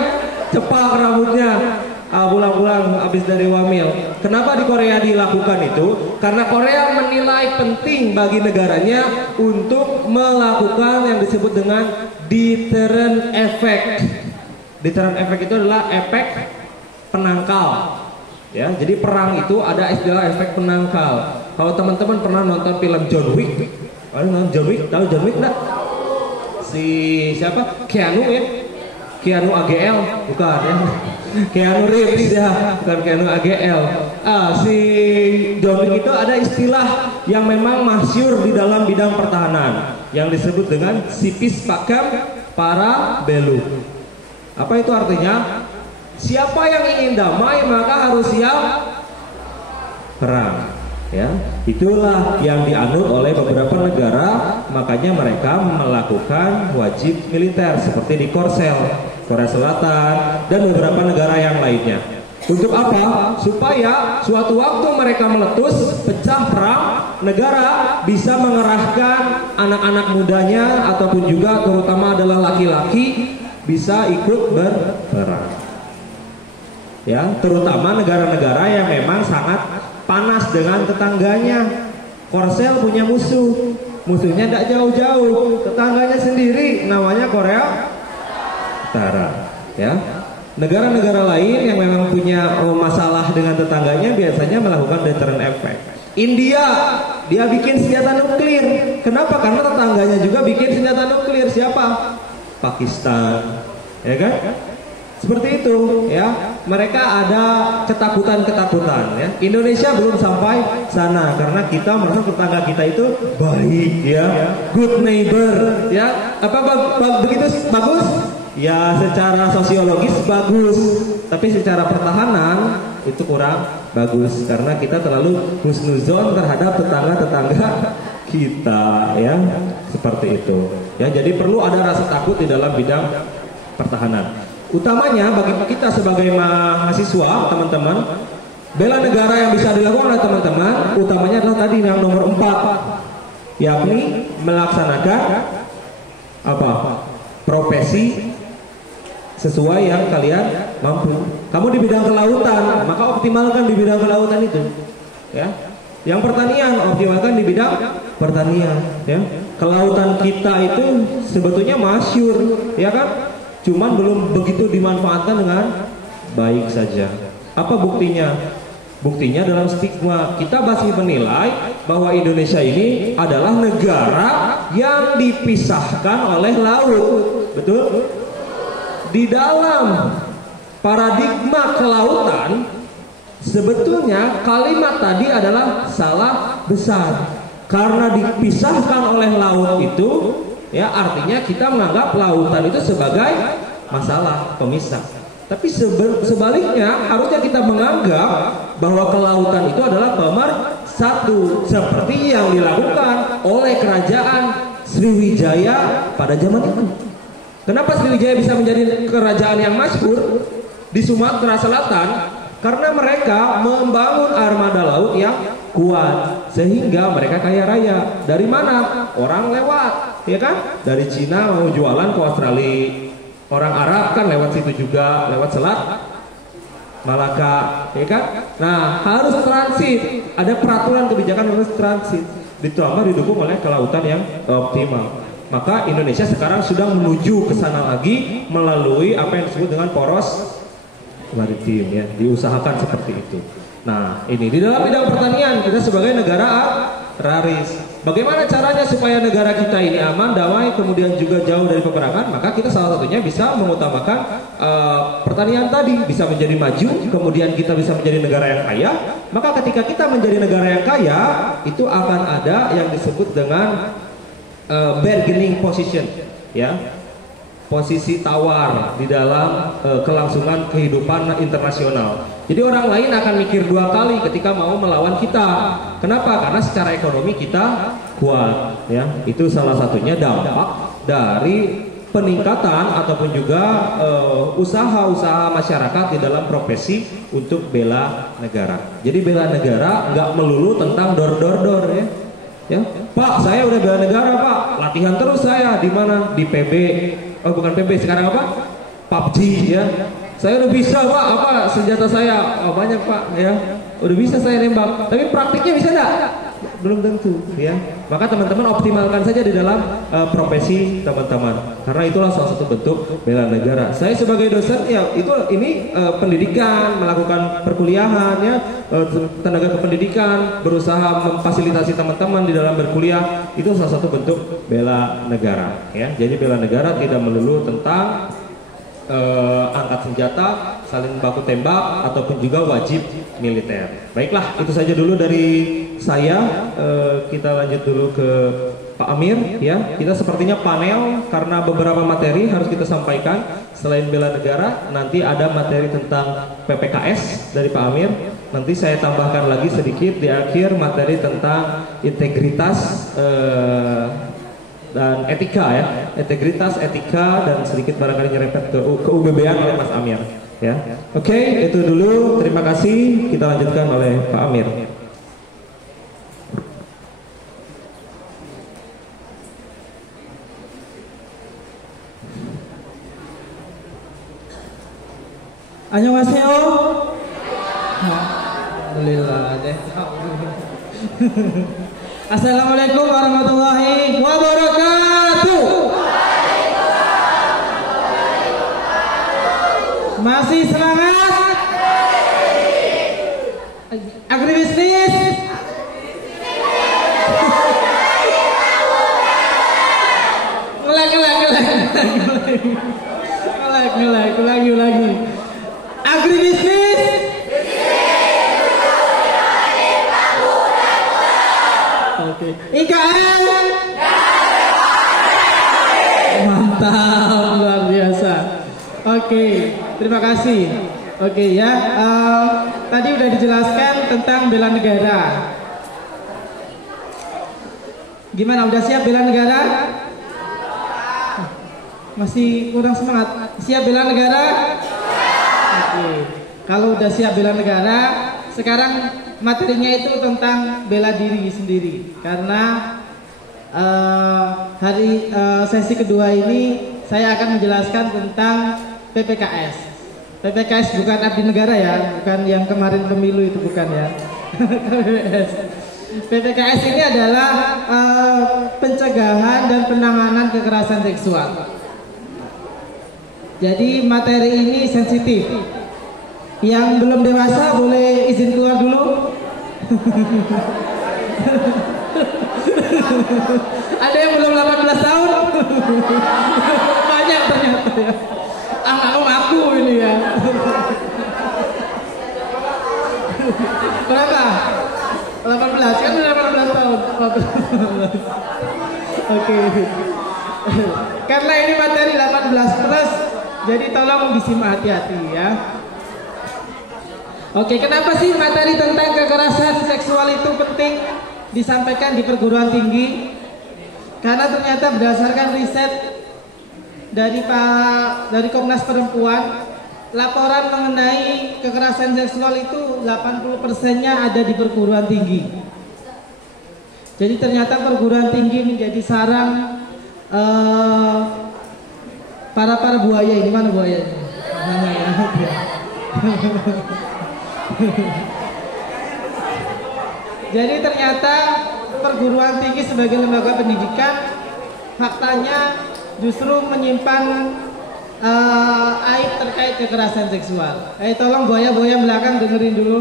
cepak rambutnya. Pulang-pulang habis dari wamil. Kenapa di Korea dilakukan itu? Karena Korea menilai penting bagi negaranya untuk melakukan yang disebut dengan deterrent effect. Deterrent effect itu adalah efek penangkal. Ya, jadi perang itu ada istilah efek penangkal. Kalau teman-teman pernah nonton film John Wick, John Wick, tahu John Wick enggak? Si siapa? Keanu ya? Keanu AGL, bukan ya? Keanu Reeves ya, bukan Keanu AGL. Si John Wick itu ada istilah yang memang masyhur di dalam bidang pertahanan yang disebut dengan sipis pacem para belum. Apa itu artinya? Siapa yang ingin damai maka harus siap perang. Ya, itulah yang dianut oleh beberapa negara, makanya mereka melakukan wajib militer seperti di Korsel, Korea Selatan dan beberapa negara yang lainnya. Untuk apa? Supaya suatu waktu mereka meletus, pecah perang, negara bisa mengerahkan anak-anak mudanya ataupun juga terutama adalah laki-laki bisa ikut berperang. Ya, terutama negara-negara yang memang sangat panas dengan tetangganya. Korsel punya musuh, musuhnya tidak jauh-jauh, tetangganya sendiri, namanya Korea Utara. Ya, negara-negara lain yang memang punya masalah dengan tetangganya biasanya melakukan deterrent effect. India, dia bikin senjata nuklir. Kenapa? Karena tetangganya juga bikin senjata nuklir. Siapa? Pakistan, ya kan? Seperti itu ya, mereka ada ketakutan-ketakutan ya. Indonesia belum sampai sana karena kita merasa tetangga kita itu baik ya, good neighbor ya. Apa begitu bagus? Ya secara sosiologis bagus, tapi secara pertahanan itu kurang bagus karena kita terlalu husnuzon terhadap tetangga-tetangga kita ya, seperti itu ya. Jadi perlu ada rasa takut di dalam bidang pertahanan. Utamanya bagi kita sebagai mahasiswa, teman-teman, bela negara yang bisa dilakukan oleh teman-teman, utamanya adalah tadi yang nomor 4, yakni melaksanakan apa? Profesi sesuai yang kalian mampu. Kamu di bidang kelautan, maka optimalkan di bidang kelautan itu, ya. Yang pertanian, optimalkan di bidang pertanian, ya. Kelautan kita itu sebetulnya masyhur, ya kan? Cuman belum begitu dimanfaatkan dengan baik saja. Apa buktinya? Buktinya dalam stigma. Kita masih menilai bahwa Indonesia ini adalah negara yang dipisahkan oleh laut. Betul? Di dalam paradigma kelautan, sebetulnya kalimat tadi adalah salah besar. Karena dipisahkan oleh laut itu, ya artinya kita menganggap lautan itu sebagai masalah pemisah. Tapi sebaliknya harusnya kita menganggap bahwa kelautan itu adalah pemersatu, seperti yang dilakukan oleh kerajaan Sriwijaya pada zaman itu. Kenapa Sriwijaya bisa menjadi kerajaan yang masyhur di Sumatera Selatan? Karena mereka membangun armada laut yang kuat sehingga mereka kaya raya. Dari mana? Orang lewat, ya kan? Dari Cina mau jualan ke Australia. Orang Arab kan lewat situ juga, lewat Selat Malaka, ya kan? Nah, harus transit. Ada peraturan kebijakan harus transit. Ditambah didukung oleh kelautan yang optimal. Maka Indonesia sekarang sudah menuju ke sana lagi melalui apa yang disebut dengan poros maritim, ya. Diusahakan seperti itu. Nah, ini di dalam bidang pertanian kita sebagai negara agraris. Bagaimana caranya supaya negara kita ini aman, damai, kemudian juga jauh dari peperangan? Maka kita salah satunya bisa mengutamakan pertanian tadi, bisa menjadi maju, kemudian kita bisa menjadi negara yang kaya. Maka ketika kita menjadi negara yang kaya, itu akan ada yang disebut dengan bargaining position, ya, posisi tawar di dalam kelangsungan kehidupan internasional. Jadi orang lain akan mikir dua kali ketika mau melawan kita. Kenapa? Karena secara ekonomi kita kuat, ya. Itu salah satunya dampak dari peningkatan ataupun juga usaha-usaha masyarakat di dalam profesi untuk bela negara. Jadi bela negara nggak melulu tentang dor, ya. Ya, Pak, saya udah bela negara, Pak. Latihan terus saya di mana? Di PB. Oh, bukan PB, sekarang apa? PUBG, ya. Saya udah bisa, Pak, apa senjata saya? Oh, banyak, Pak, ya. Udah bisa saya nembak. Tapi praktiknya bisa enggak? Belum tentu, ya. Maka teman-teman optimalkan saja di dalam profesi teman-teman. Karena itulah salah satu bentuk bela negara. Saya sebagai dosen, ya, ini pendidikan, melakukan perkuliahan, ya, tenaga kependidikan, berusaha memfasilitasi teman-teman di dalam berkuliah. Itu salah satu bentuk bela negara, ya. Jadi bela negara tidak melulu tentang angkat senjata, saling baku tembak, ataupun juga wajib militer. Baiklah, itu saja dulu dari saya. Kita lanjut dulu ke Pak Amir, ya. Kita sepertinya panel karena beberapa materi harus kita sampaikan. Selain bela negara, nanti ada materi tentang PPKS dari Pak Amir. Nanti saya tambahkan lagi sedikit di akhir materi tentang integritas dan etika, ya, integritas, etika, dan sedikit barangkali nyerempet ke UBB-an oleh Mas Amir, ya. Oke, itu dulu. Terima kasih. Kita lanjutkan oleh Pak Amir. Annyeonghaseyo. Alhamdulillah deh. Assalamualaikum warahmatullahi wabarakatuh. Masih semangat? Agribisnis? Lagi. Agribisnis? Oke. IKN? Mantap, luar biasa. Oke, terima kasih. Oke, ya. Tadi udah dijelaskan tentang bela negara. Gimana? Udah siap bela negara? Masih kurang semangat. Siap bela negara? Oke. Kalau udah siap bela negara, sekarang materinya itu tentang bela diri sendiri. Karena sesi kedua ini saya akan menjelaskan tentang PPKS. PPKS bukan abdi negara, ya, bukan yang kemarin pemilu itu, bukan, ya. PPKS ini adalah pencegahan dan penanganan kekerasan seksual. Jadi materi ini sensitif. Yang belum dewasa boleh izin keluar dulu. Ada yang belum 18 tahun? Banyak ternyata, ya. Aku ini, ya. Berapa? 18, kan udah 18 tahun. Oke. Karena ini materi 18 plus, jadi tolong disimak hati-hati, ya. Oke, kenapa sih materi tentang kekerasan seksual itu penting disampaikan di perguruan tinggi? Karena ternyata berdasarkan riset dari Komnas Perempuan, laporan mengenai kekerasan seksual itu 80%-nya ada di perguruan tinggi. Jadi ternyata perguruan tinggi menjadi sarang para buaya ini. Mana buayanya? Jadi ternyata perguruan tinggi sebagai lembaga pendidikan faktanya justru menyimpan aib terkait kekerasan seksual. Tolong buaya-buaya belakang dengerin dulu.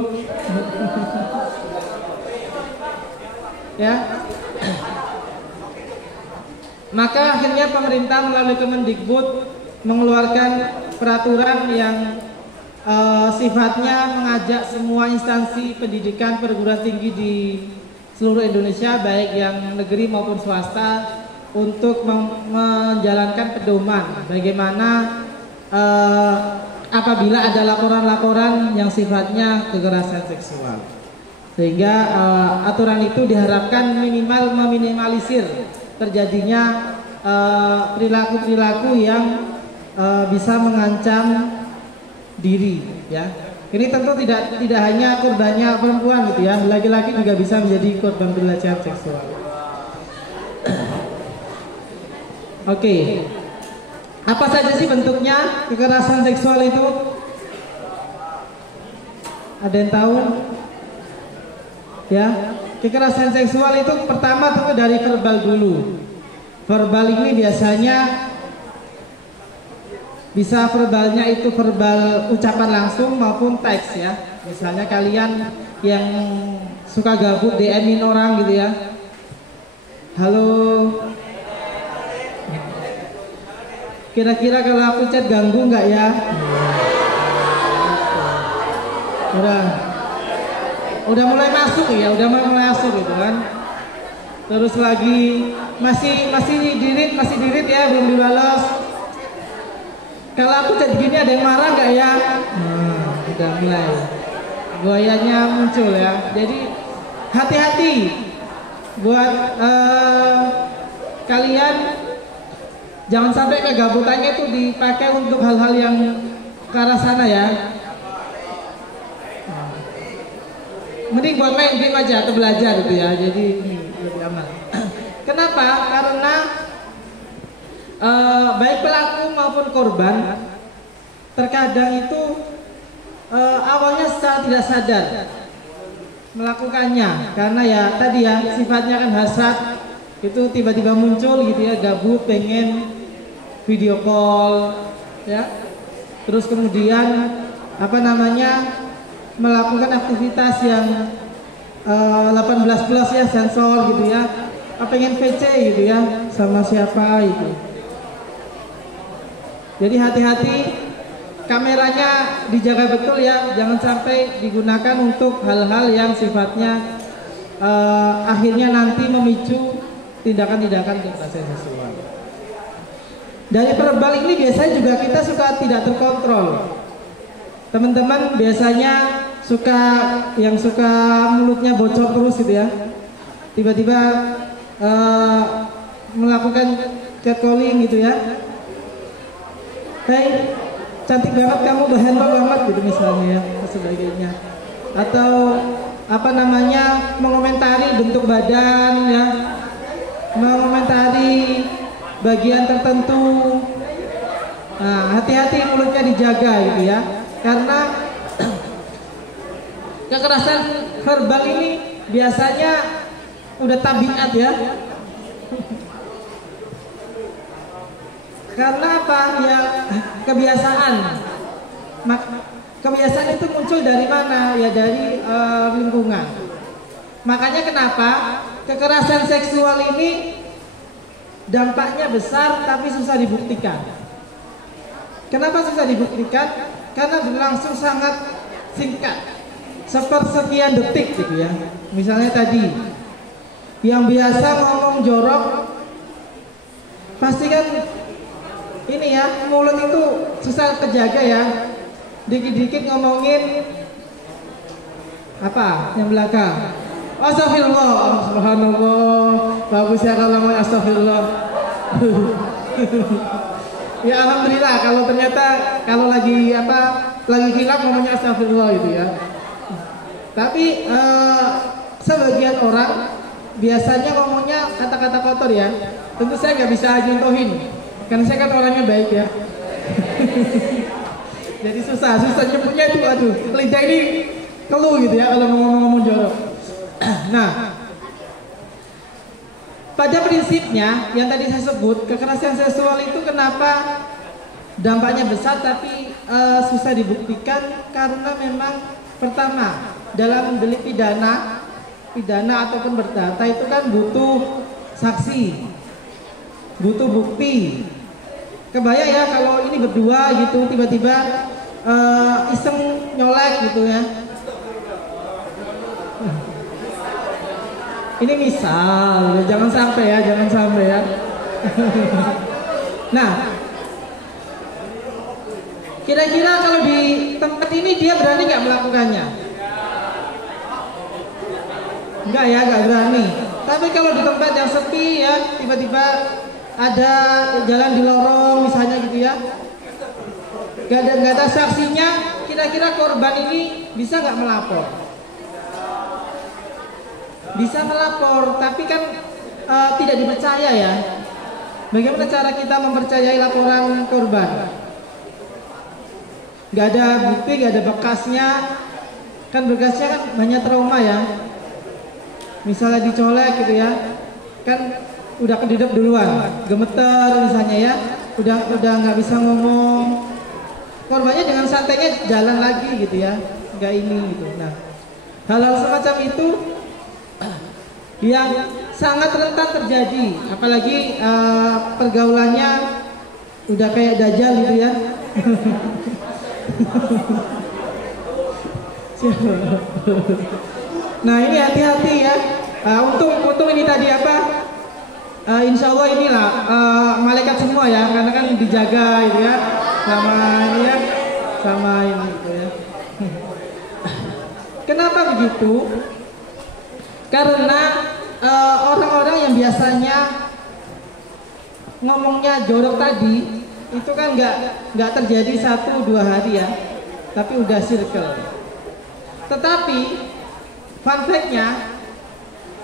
Ya. Maka akhirnya pemerintah melalui Kemendikbud mengeluarkan peraturan yang sifatnya mengajak semua instansi pendidikan perguruan tinggi di seluruh Indonesia, baik yang negeri maupun swasta, untuk menjalankan pedoman bagaimana apabila ada laporan-laporan yang sifatnya kekerasan seksual. Sehingga aturan itu diharapkan meminimalisir terjadinya perilaku-perilaku yang bisa mengancam diri, ya. Ini tentu tidak hanya korbannya perempuan gitu ya, laki-laki juga bisa menjadi korban pelecehan seksual. Oke. Apa saja sih bentuknya kekerasan seksual itu? Ada yang tahu? Ya, kekerasan seksual itu pertama tentu dari verbal dulu. Verbal ini biasanya bisa verbalnya itu verbal ucapan langsung maupun teks ya. Misalnya kalian yang suka gabut DM-in orang gitu ya. Halo. Kira-kira kalau aku chat ganggu nggak ya? Udah mulai masuk ya, udah mulai masuk gitu kan. Terus lagi masih dirit ya, belum dibalas. Kalau aku chat gini ada yang marah nggak ya? Udah mulai buayanya muncul ya. Jadi hati-hati buat kalian, jangan sampai kegabutannya itu dipakai untuk hal-hal yang ke arah sana ya. Mending buat main game aja atau belajar gitu ya. Jadi lebih aman. Kenapa? Karena baik pelaku maupun korban terkadang itu awalnya secara tidak sadar melakukannya, karena ya tadi ya sifatnya kan hasrat, itu tiba-tiba muncul gitu ya, gabut pengen video call ya, terus kemudian melakukan aktivitas yang 18 plus ya, sensor gitu ya, pengen VC gitu ya sama siapa itu. Jadi hati-hati, kameranya dijaga betul ya, jangan sampai digunakan untuk hal-hal yang sifatnya akhirnya nanti memicu tindakan-tindakan kekerasan seksual. Dari verbal ini biasanya juga kita suka tidak terkontrol. Teman-teman biasanya suka mulutnya bocor terus gitu ya, tiba-tiba melakukan catcalling gitu ya. Hey, cantik banget kamu, bahan banget gitu misalnya ya, sebagainya. Atau mengomentari bentuk badan ya, mengomentari bagian tertentu. Nah, hati-hati mulutnya dijaga gitu ya, karena kekerasan verbal ini biasanya udah tabiat ya. Karena apa? Ya kebiasaan. Kebiasaan itu muncul dari mana? Ya dari lingkungan. Makanya kenapa kekerasan seksual ini dampaknya besar tapi susah dibuktikan. Kenapa susah dibuktikan? Karena berlangsung sangat singkat, sepersekian detik gitu ya. Misalnya tadi yang biasa ngomong jorok, pasti kan ini ya, mulut itu susah kejaga ya. Dikit-dikit ngomongin apa yang belakang. Astagfirullah, subhanallah, bagus ya kalau ngomong astagfirullah. Ya alhamdulillah kalau ternyata kalau lagi hilaf ngomongnya astagfirullah gitu ya. Tapi sebagian orang biasanya ngomongnya kata-kata kotor ya. Tentu saya nggak bisa nyontohin, karena saya kan orangnya baik ya. Jadi susah nyebutnya itu, aduh, lidah ini keluh gitu ya kalau ngomong jorok. Nah, pada prinsipnya yang tadi saya sebut, kekerasan seksual itu kenapa dampaknya besar tapi susah dibuktikan, karena memang pertama dalam delik pidana ataupun perdata itu kan butuh saksi. butuh bukti. Kebayang ya kalau ini berdua gitu tiba-tiba iseng nyolek gitu ya. Ini misal, jangan sampai ya. Nah, kira-kira kalau di tempat ini dia berani nggak melakukannya? Enggak ya, nggak berani. Tapi kalau di tempat yang sepi ya, tiba-tiba ada jalan di lorong misalnya gitu ya, nggak ada saksinya, kira-kira korban ini bisa nggak melapor? Bisa melapor, tapi kan tidak dipercaya ya. Bagaimana cara kita mempercayai laporan korban? Gak ada bukti, gak ada bekasnya. Kan bekasnya kan banyak trauma ya. Misalnya dicolek gitu ya, kan udah kedidep duluan, gemeter misalnya ya, udah nggak bisa ngomong. Korbannya dengan santainya jalan lagi gitu ya, nggak ini gitu. Nah, hal-hal semacam itu yang sangat rentan terjadi, apalagi pergaulannya udah kayak dajjal gitu ya. Nah ini hati-hati ya. Untung ini tadi apa? Insya Allah inilah malaikat semua ya, karena kan dijaga gitu ya, sama ini ya, sama ini gitu ya. Kenapa begitu? Karena orang-orang yang biasanya ngomongnya jorok tadi itu kan nggak terjadi 1-2 hari ya, tapi udah circle. Tetapi fun fact-nya,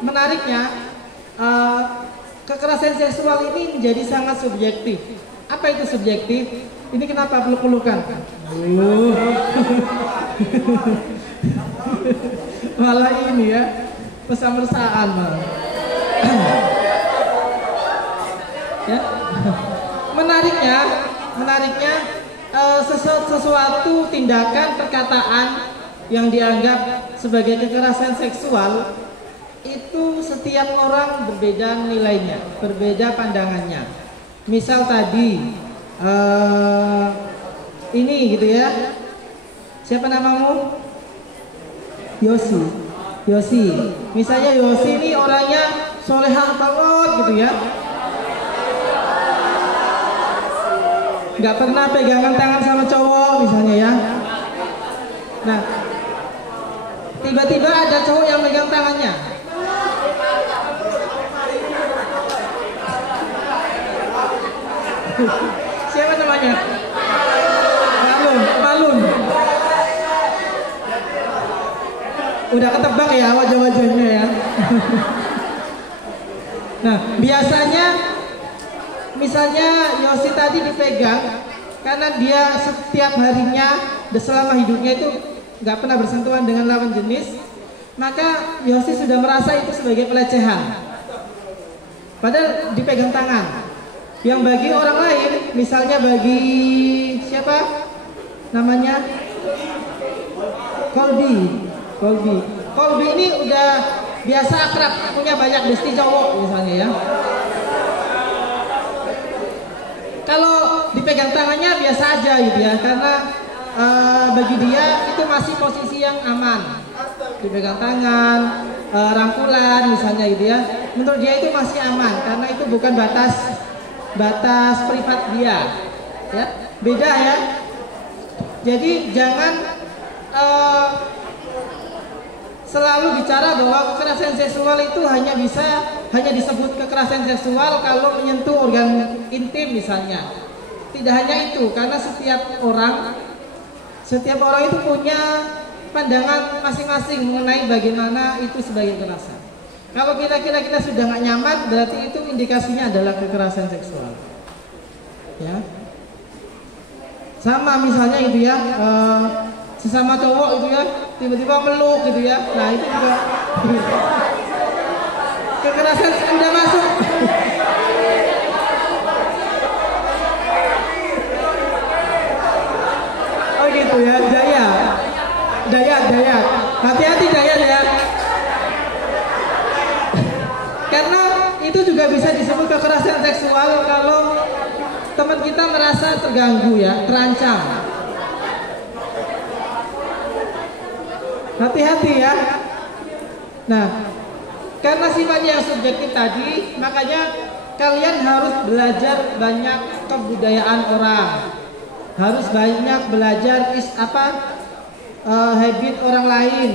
menariknya, kekerasan seksual ini menjadi sangat subjektif. Apa itu subjektif? Ini kenapa peluk-pelukan? Malah ini ya, pesan-pesaan malah. Ya. Menariknya sesuatu tindakan perkataan yang dianggap sebagai kekerasan seksual itu setiap orang berbeda nilainya, berbeda pandangannya. Misal tadi ini gitu ya, siapa namamu? Yosi. Misalnya Yosi ini orangnya solehah banget gitu ya, nggak pernah pegangan tangan sama cowok misalnya ya. Nah, tiba-tiba ada cowok yang megang tangannya. Siapa namanya? Malun. Udah ketebak ya wajah-wajahnya ya. Nah, biasanya misalnya Yosi tadi dipegang karena dia setiap harinya selama hidupnya itu nggak pernah bersentuhan dengan lawan jenis, maka Yosi sudah merasa itu sebagai pelecehan. Padahal dipegang tangan. Yang bagi orang lain, misalnya bagi siapa namanya? Kolbi ini udah biasa akrab, punya banyak besti cowok misalnya ya. Kalau dipegang tangannya biasa aja gitu ya, karena bagi dia itu masih posisi yang aman. Dipegang tangan, rangkulan misalnya gitu ya. Menurut dia itu masih aman karena itu bukan batas privat dia. Ya, beda ya. Jadi jangan selalu bicara bahwa kekerasan seksual itu hanya disebut kekerasan seksual kalau menyentuh organ intim misalnya. Tidak hanya itu, karena setiap orang itu punya pandangan masing-masing mengenai bagaimana itu sebagai kekerasan. Kalau kita sudah nggak nyaman, berarti itu indikasinya adalah kekerasan seksual. Ya, sama misalnya itu ya, sesama cowok itu ya, tiba-tiba meluk gitu ya. Nah itu juga kekerasan sudah masuk. Oh gitu ya, Dayat. Hati-hati Dayat ya. Karena itu juga bisa disebut kekerasan seksual kalau teman kita merasa terganggu ya, terancam. Hati-hati ya. Nah, karena sifatnya yang subjektif tadi, makanya kalian harus belajar banyak kebudayaan orang, harus banyak belajar habit orang lain,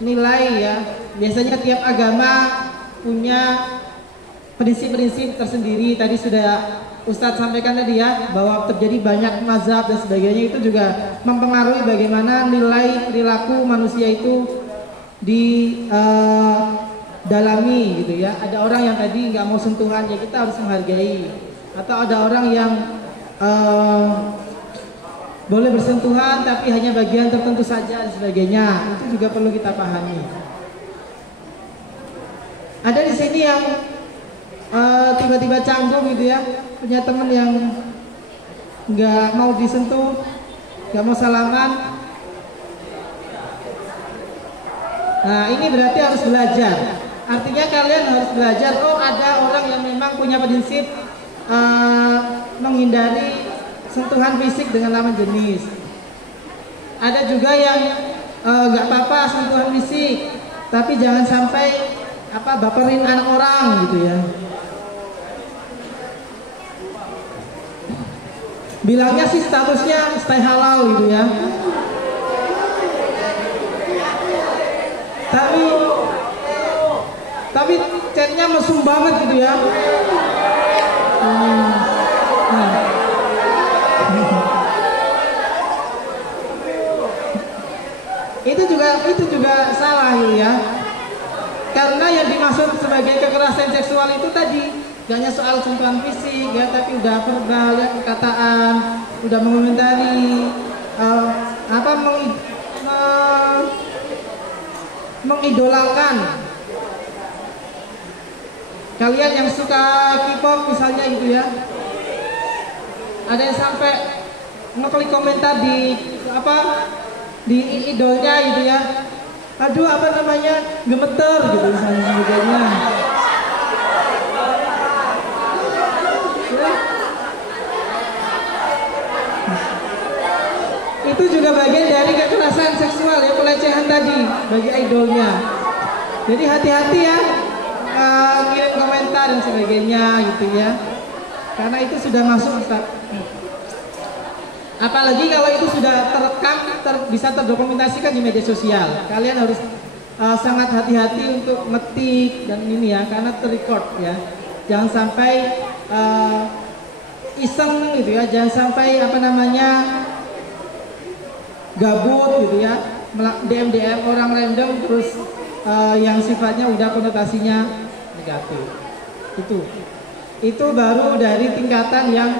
nilai ya. Biasanya tiap agama punya prinsip-prinsip tersendiri. Tadi sudah Ustadz sampaikan tadi ya, bahwa terjadi banyak mazhab dan sebagainya, itu juga mempengaruhi bagaimana nilai perilaku manusia itu dalami gitu ya. Ada orang yang tadi nggak mau sentuhan, ya kita harus menghargai. Atau ada orang yang boleh bersentuhan tapi hanya bagian tertentu saja dan sebagainya. Itu juga perlu kita pahami. Ada di sini yang tiba-tiba canggung gitu ya, punya teman yang nggak mau disentuh, nggak mau salaman. Nah, ini berarti harus belajar. Artinya kalian harus belajar, oh ada orang yang memang punya prinsip menghindari sentuhan fisik dengan lawan jenis. Ada juga yang nggak apa-apa sentuhan fisik, tapi jangan sampai baperin anak orang gitu ya. Bilangnya sih statusnya stay halal gitu ya. Tapi chatnya mesum banget gitu ya. Itu juga salah gitu ya. Karena yang dimaksud sebagai kekerasan seksual itu tadi gak hanya soal sentuhan fisik ya, tapi udah verbal ya, perkataan, udah mengomentari mengidolakan. Kalian yang suka K-pop misalnya gitu ya, ada yang sampai ngeklik komentar di idolnya gitu ya. Aduh gemeter gitu misalnya sebagainya. Itu juga bagian dari kekerasan seksual ya, pelecehan tadi bagi idolnya. Jadi hati-hati ya, kirim komentar dan sebagainya gitu ya, karena itu sudah masuk Ustaz. Apalagi kalau itu sudah terekam, bisa terdokumentasikan di media sosial. Kalian harus sangat hati-hati untuk ngetik dan ini ya, karena terrecord ya. Jangan sampai iseng gitu ya, jangan sampai gabut gitu ya, DM orang random terus yang sifatnya udah konotasinya negatif. Itu baru dari tingkatan yang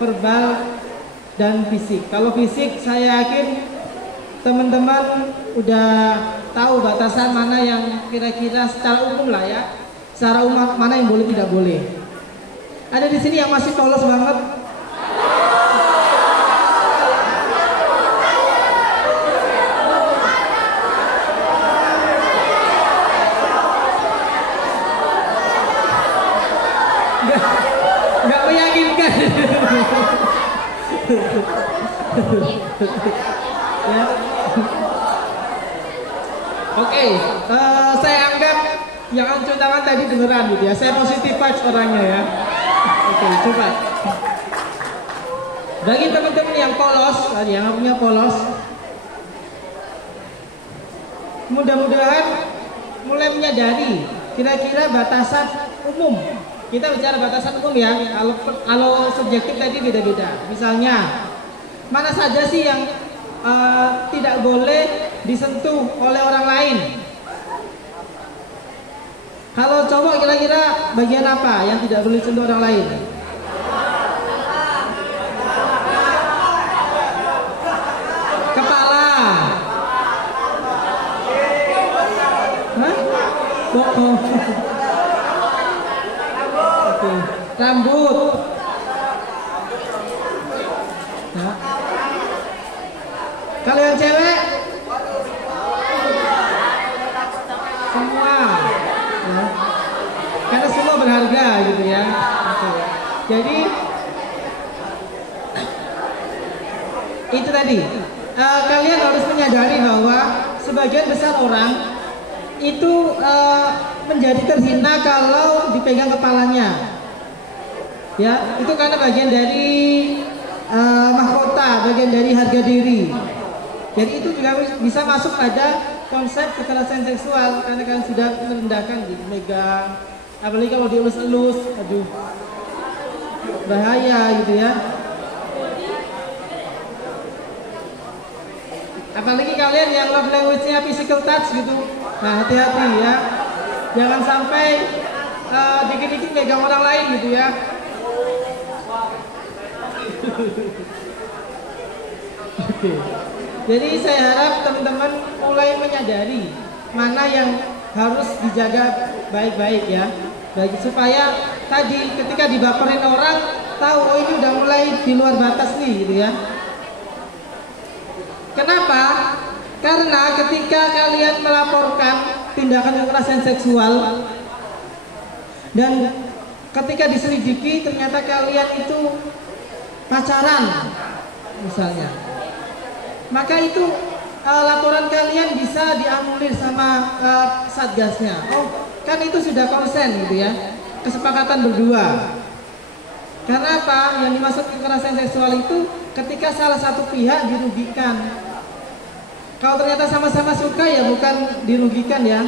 verbal dan fisik. Kalau fisik saya yakin teman-teman udah tahu batasan mana yang kira-kira secara umum lah ya, secara umum mana yang boleh tidak boleh. Ada di sini yang masih polos banget. Nggak meyakinkan. Ya. Oke, saya anggap yang angkat tangan tadi beneran gitu ya. Saya positif vibes orangnya ya. Oke, coba. Bagi teman-teman yang polos, yang punya polos, mudah-mudahan mulai menyadari kira-kira batasan umum. Kita bicara batasan umum ya. Kalau subjektif tadi beda-beda. Misalnya, mana saja sih yang tidak boleh disentuh oleh orang lain? Kalau cowok kira-kira bagian apa yang tidak boleh disentuh orang lain? Kepala. Hah? Bokong. Rambut. Nah. Kalian cewek semua ya. Karena semua berharga Jadi itu tadi, kalian harus menyadari bahwa sebagian besar orang itu menjadi terhina kalau dipegang kepalanya. Ya, itu karena bagian dari mahkota, bagian dari harga diri. Jadi itu juga bisa masuk pada konsep kekerasan seksual karena kan sudah merendahkan, gitu, megang, apalagi kalau dielus-elus, aduh, bahaya gitu ya. Apalagi kalian yang love language-nya physical touch gitu, nah hati-hati ya, jangan sampai dikit-dikit megang orang lain gitu ya. Oke. Jadi saya harap teman-teman mulai menyadari mana yang harus dijaga baik-baik ya, baik supaya tadi ketika dibaperin orang tahu oh ini udah mulai di luar batas nih gitu ya. Kenapa? Karena ketika kalian melaporkan tindakan kekerasan seksual dan ketika diselidiki ternyata kalian itu pacaran misalnya, maka itu laporan kalian bisa dianulir sama satgasnya. Oh, kan itu sudah konsen gitu ya, kesepakatan berdua. Karena apa? Yang dimaksud kekerasan seksual itu ketika salah satu pihak dirugikan. Kalau ternyata sama-sama suka ya bukan dirugikan ya.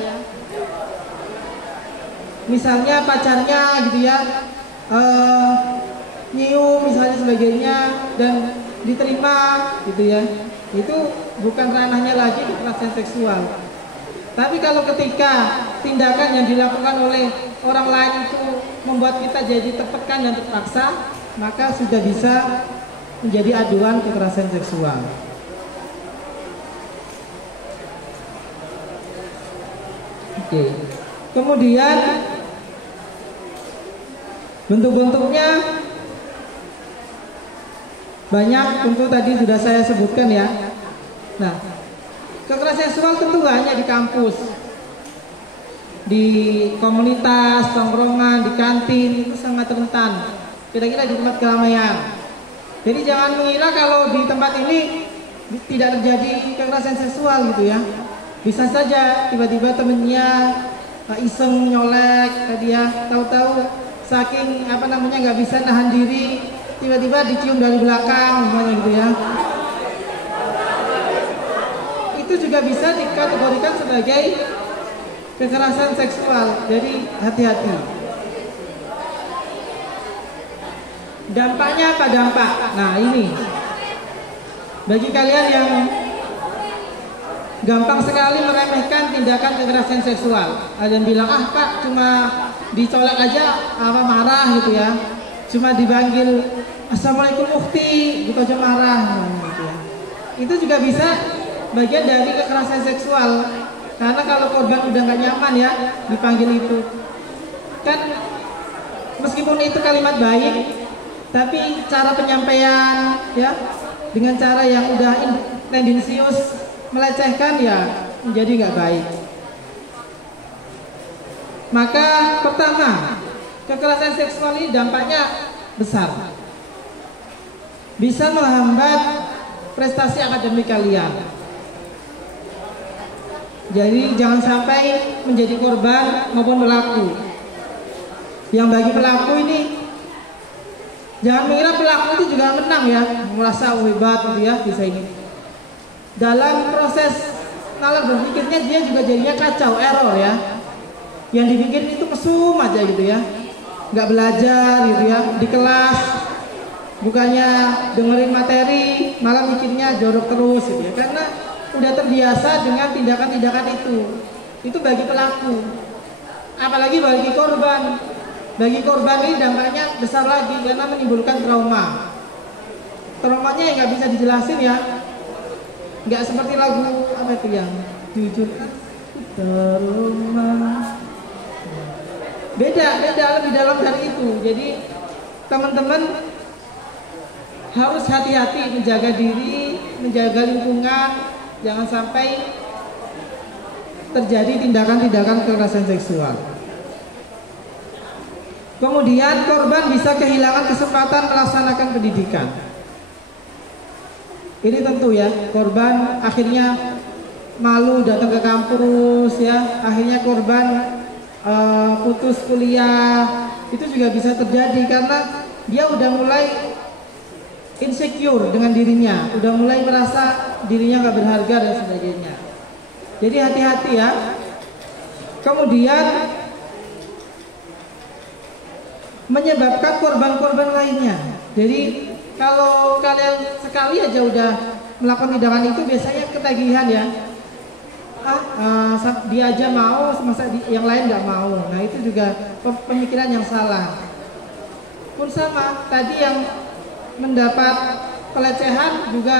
Misalnya pacarnya gitu ya, nyium misalnya sebagainya dan diterima gitu ya, itu bukan ranahnya lagi kekerasan seksual. Tapi kalau ketika tindakan yang dilakukan oleh orang lain itu membuat kita jadi tertekan dan terpaksa, maka sudah bisa menjadi aduan kekerasan seksual. Oke. Kemudian bentuk-bentuknya banyak, tentu tadi sudah saya sebutkan ya. Nah, kekerasan seksual tentu gak hanya di kampus, di komunitas, tongkrongan, di kantin, itu sangat rentan. Kira-kira di tempat keramaian. Jadi jangan mengira kalau di tempat ini tidak terjadi kekerasan seksual gitu ya. Bisa saja tiba-tiba temennya iseng nyolek tadi ya, tahu-tahu saking nggak bisa nahan diri, tiba-tiba dicium dari belakang misalnya gitu ya. Itu juga bisa dikategorikan sebagai kekerasan seksual. Jadi hati-hati. Dampaknya apa dampak? Nah ini bagi kalian yang gampang sekali meremehkan tindakan kekerasan seksual. Ada yang bilang, ah Pak cuma dicolek aja apa marah gitu ya, cuma dipanggil Assalamualaikum Ukti gitu aja marah gitu ya. Itu juga bisa bagian dari kekerasan seksual. Karena kalau korban udah gak nyaman ya dipanggil itu, kan meskipun itu kalimat baik, tapi cara penyampaian ya dengan cara yang udah tendensius melecehkan ya menjadi nggak baik. Maka pertama, kekerasan seksual ini dampaknya besar, bisa menghambat prestasi akademik kalian. Jadi jangan sampai menjadi korban maupun pelaku. Yang bagi pelaku ini, jangan mengira pelaku itu juga menang ya, merasa hebat gitu ya, bisa ini. Dalam proses nalar berpikirnya dia juga jadinya kacau, error ya. Yang dipikirin itu mesum aja gitu ya, nggak belajar gitu ya, di kelas bukannya dengerin materi malah mikirnya jorok terus gitu ya, karena udah terbiasa dengan tindakan-tindakan itu bagi pelaku. Apalagi bagi korban. Bagi korban ini dampaknya besar lagi karena menimbulkan trauma. Traumanya yang nggak bisa dijelasin ya, nggak seperti lagu apa itu yang jujur trauma. Beda lebih dalam dari itu. Jadi teman-teman harus hati-hati menjaga diri, menjaga lingkungan, jangan sampai terjadi tindakan-tindakan kekerasan seksual. Kemudian korban bisa kehilangan kesempatan melaksanakan pendidikan. Ini tentu ya, korban akhirnya malu datang ke kampus ya, akhirnya korban putus kuliah. Itu juga bisa terjadi karena dia udah mulai insecure dengan dirinya, udah mulai merasa dirinya nggak berharga dan sebagainya. Jadi hati-hati ya. Kemudian menyebabkan korban-korban lainnya. Jadi kalau kalian sekali aja udah melakukan tindakan itu biasanya ketagihan ya. Dia aja mau, masa yang lain nggak mau. Nah itu juga pemikiran yang salah. Pun sama, tadi yang mendapat pelecehan juga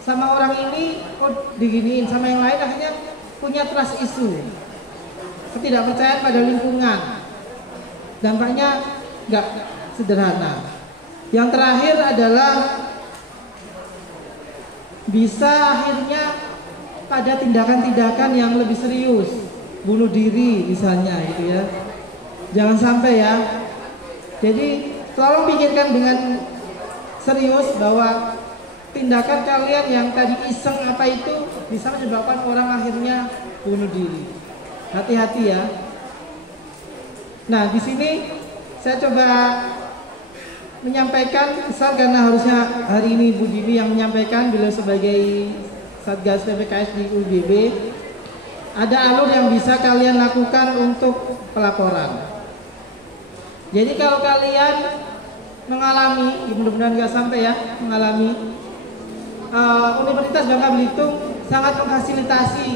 sama orang ini diginiin, sama yang lain akhirnya punya trust issue, ketidakpercayaan pada lingkungan. Dampaknya nggak sederhana. Yang terakhir adalah bisa akhirnya pada tindakan-tindakan yang lebih serius, bunuh diri misalnya gitu ya. Jangan sampai ya. Jadi tolong pikirkan dengan serius bahwa tindakan kalian yang tadi iseng apa itu bisa menyebabkan orang akhirnya bunuh diri. Hati-hati ya. Nah, di sini saya coba menyampaikan pesan karena harusnya hari ini Bu Dini yang menyampaikan, beliau sebagai Satgas PPKS di UBB. Ada alur yang bisa kalian lakukan untuk pelaporan. Jadi kalau kalian mengalami, mudah-mudahan nggak sampai ya, mengalami Universitas Bangka Belitung sangat memfasilitasi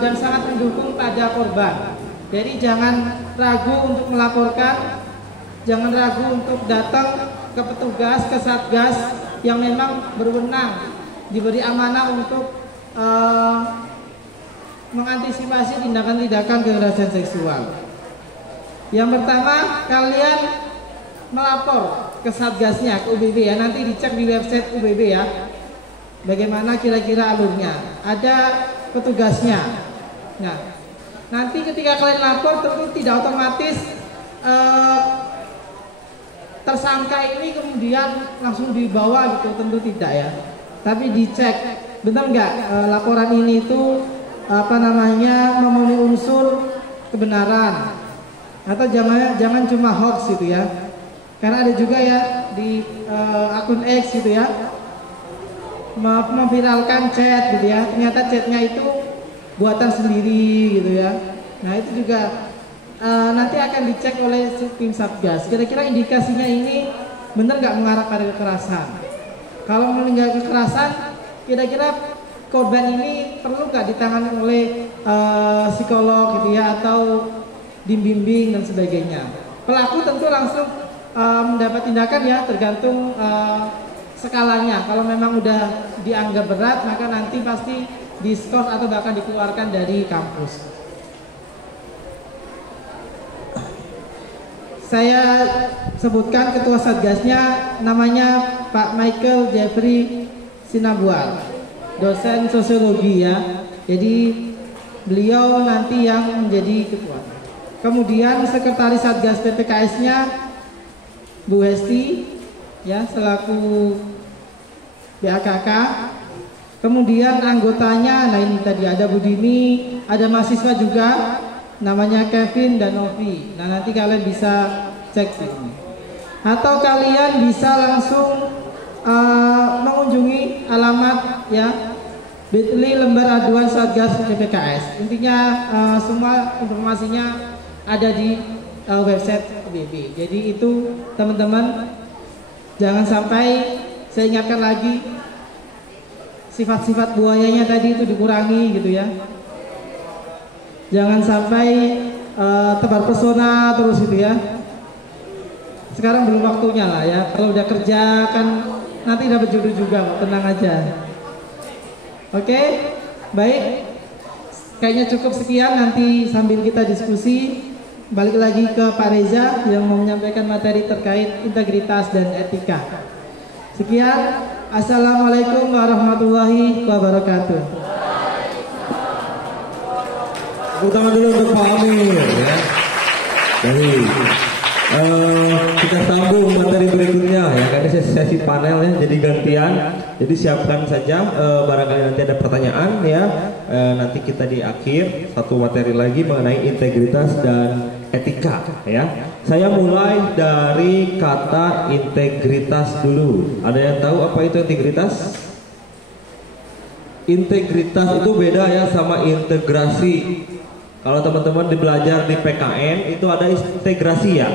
dan sangat mendukung pada korban. Jadi jangan ragu untuk melaporkan, jangan ragu untuk datang ke petugas, ke Satgas yang memang berwenang, diberi amanah untuk mengantisipasi tindakan-tindakan kekerasan seksual. Yang pertama, kalian melapor ke Satgasnya, ke UBB ya. Nanti dicek di website UBB ya. Bagaimana kira-kira alurnya? Ada petugasnya. Nah, nanti ketika kalian lapor tentu tidak otomatis tersangka ini kemudian langsung dibawa gitu, tentu tidak ya. Tapi dicek, benar nggak laporan ini itu memenuhi unsur kebenaran. Atau jangan cuma hoax gitu ya, karena ada juga ya di akun X gitu ya memviralkan chat gitu ya, ternyata chatnya itu buatan sendiri gitu ya. Nah itu juga nanti akan dicek oleh tim Satgas, kira-kira indikasinya ini benar nggak mengarah pada kekerasan. Kalau meninggal kekerasan, kira-kira korban ini perlu nggak ditangani oleh psikolog gitu ya, atau dibimbing dan sebagainya. Pelaku tentu langsung mendapat tindakan ya, tergantung skalanya. Kalau memang udah dianggap berat, maka nanti pasti diskors atau bahkan dikeluarkan dari kampus. Saya sebutkan ketua Satgasnya, namanya Pak Michael Jeffrey Sinabual, dosen sosiologi ya. Jadi beliau nanti yang menjadi ketua. Kemudian sekretaris Satgas PPKS-nya Bu Hesti ya selaku BAKK. Kemudian anggotanya, nah ini tadi ada Bu Dini, ada mahasiswa juga namanya Kevin dan Novi. Nah nanti kalian bisa cek ini. Atau kalian bisa langsung mengunjungi alamat ya bit.ly lembar aduan Satgas PPKS. Intinya semua informasinya ada di website UBB. Jadi itu teman-teman, jangan sampai, saya ingatkan lagi, sifat-sifat buayanya tadi itu dikurangi gitu ya. Jangan sampai tebar pesona terus gitu ya. Sekarang belum waktunya lah ya. Kalau udah kerja kan nanti dapat jodoh juga, tenang aja. Oke, baik. Kayaknya cukup sekian, nanti sambil kita diskusi. Balik lagi ke Pak Reza yang mau menyampaikan materi terkait integritas dan etika. Sekian, assalamualaikum warahmatullahi wabarakatuh. Tepuk tangan dulu untuk Pak Amir ya. Baik. Kita sambung materi berikutnya ya, karena sesi panel ya, jadi gantian. Jadi siapkan saja, barangkali nanti ada pertanyaan ya. Nanti kita di akhir satu materi lagi mengenai integritas dan etika ya. Saya mulai dari kata integritas dulu. Ada yang tahu apa itu integritas? Integritas itu beda ya sama integrasi. Kalau teman-teman belajar di PKN itu ada integrasi ya.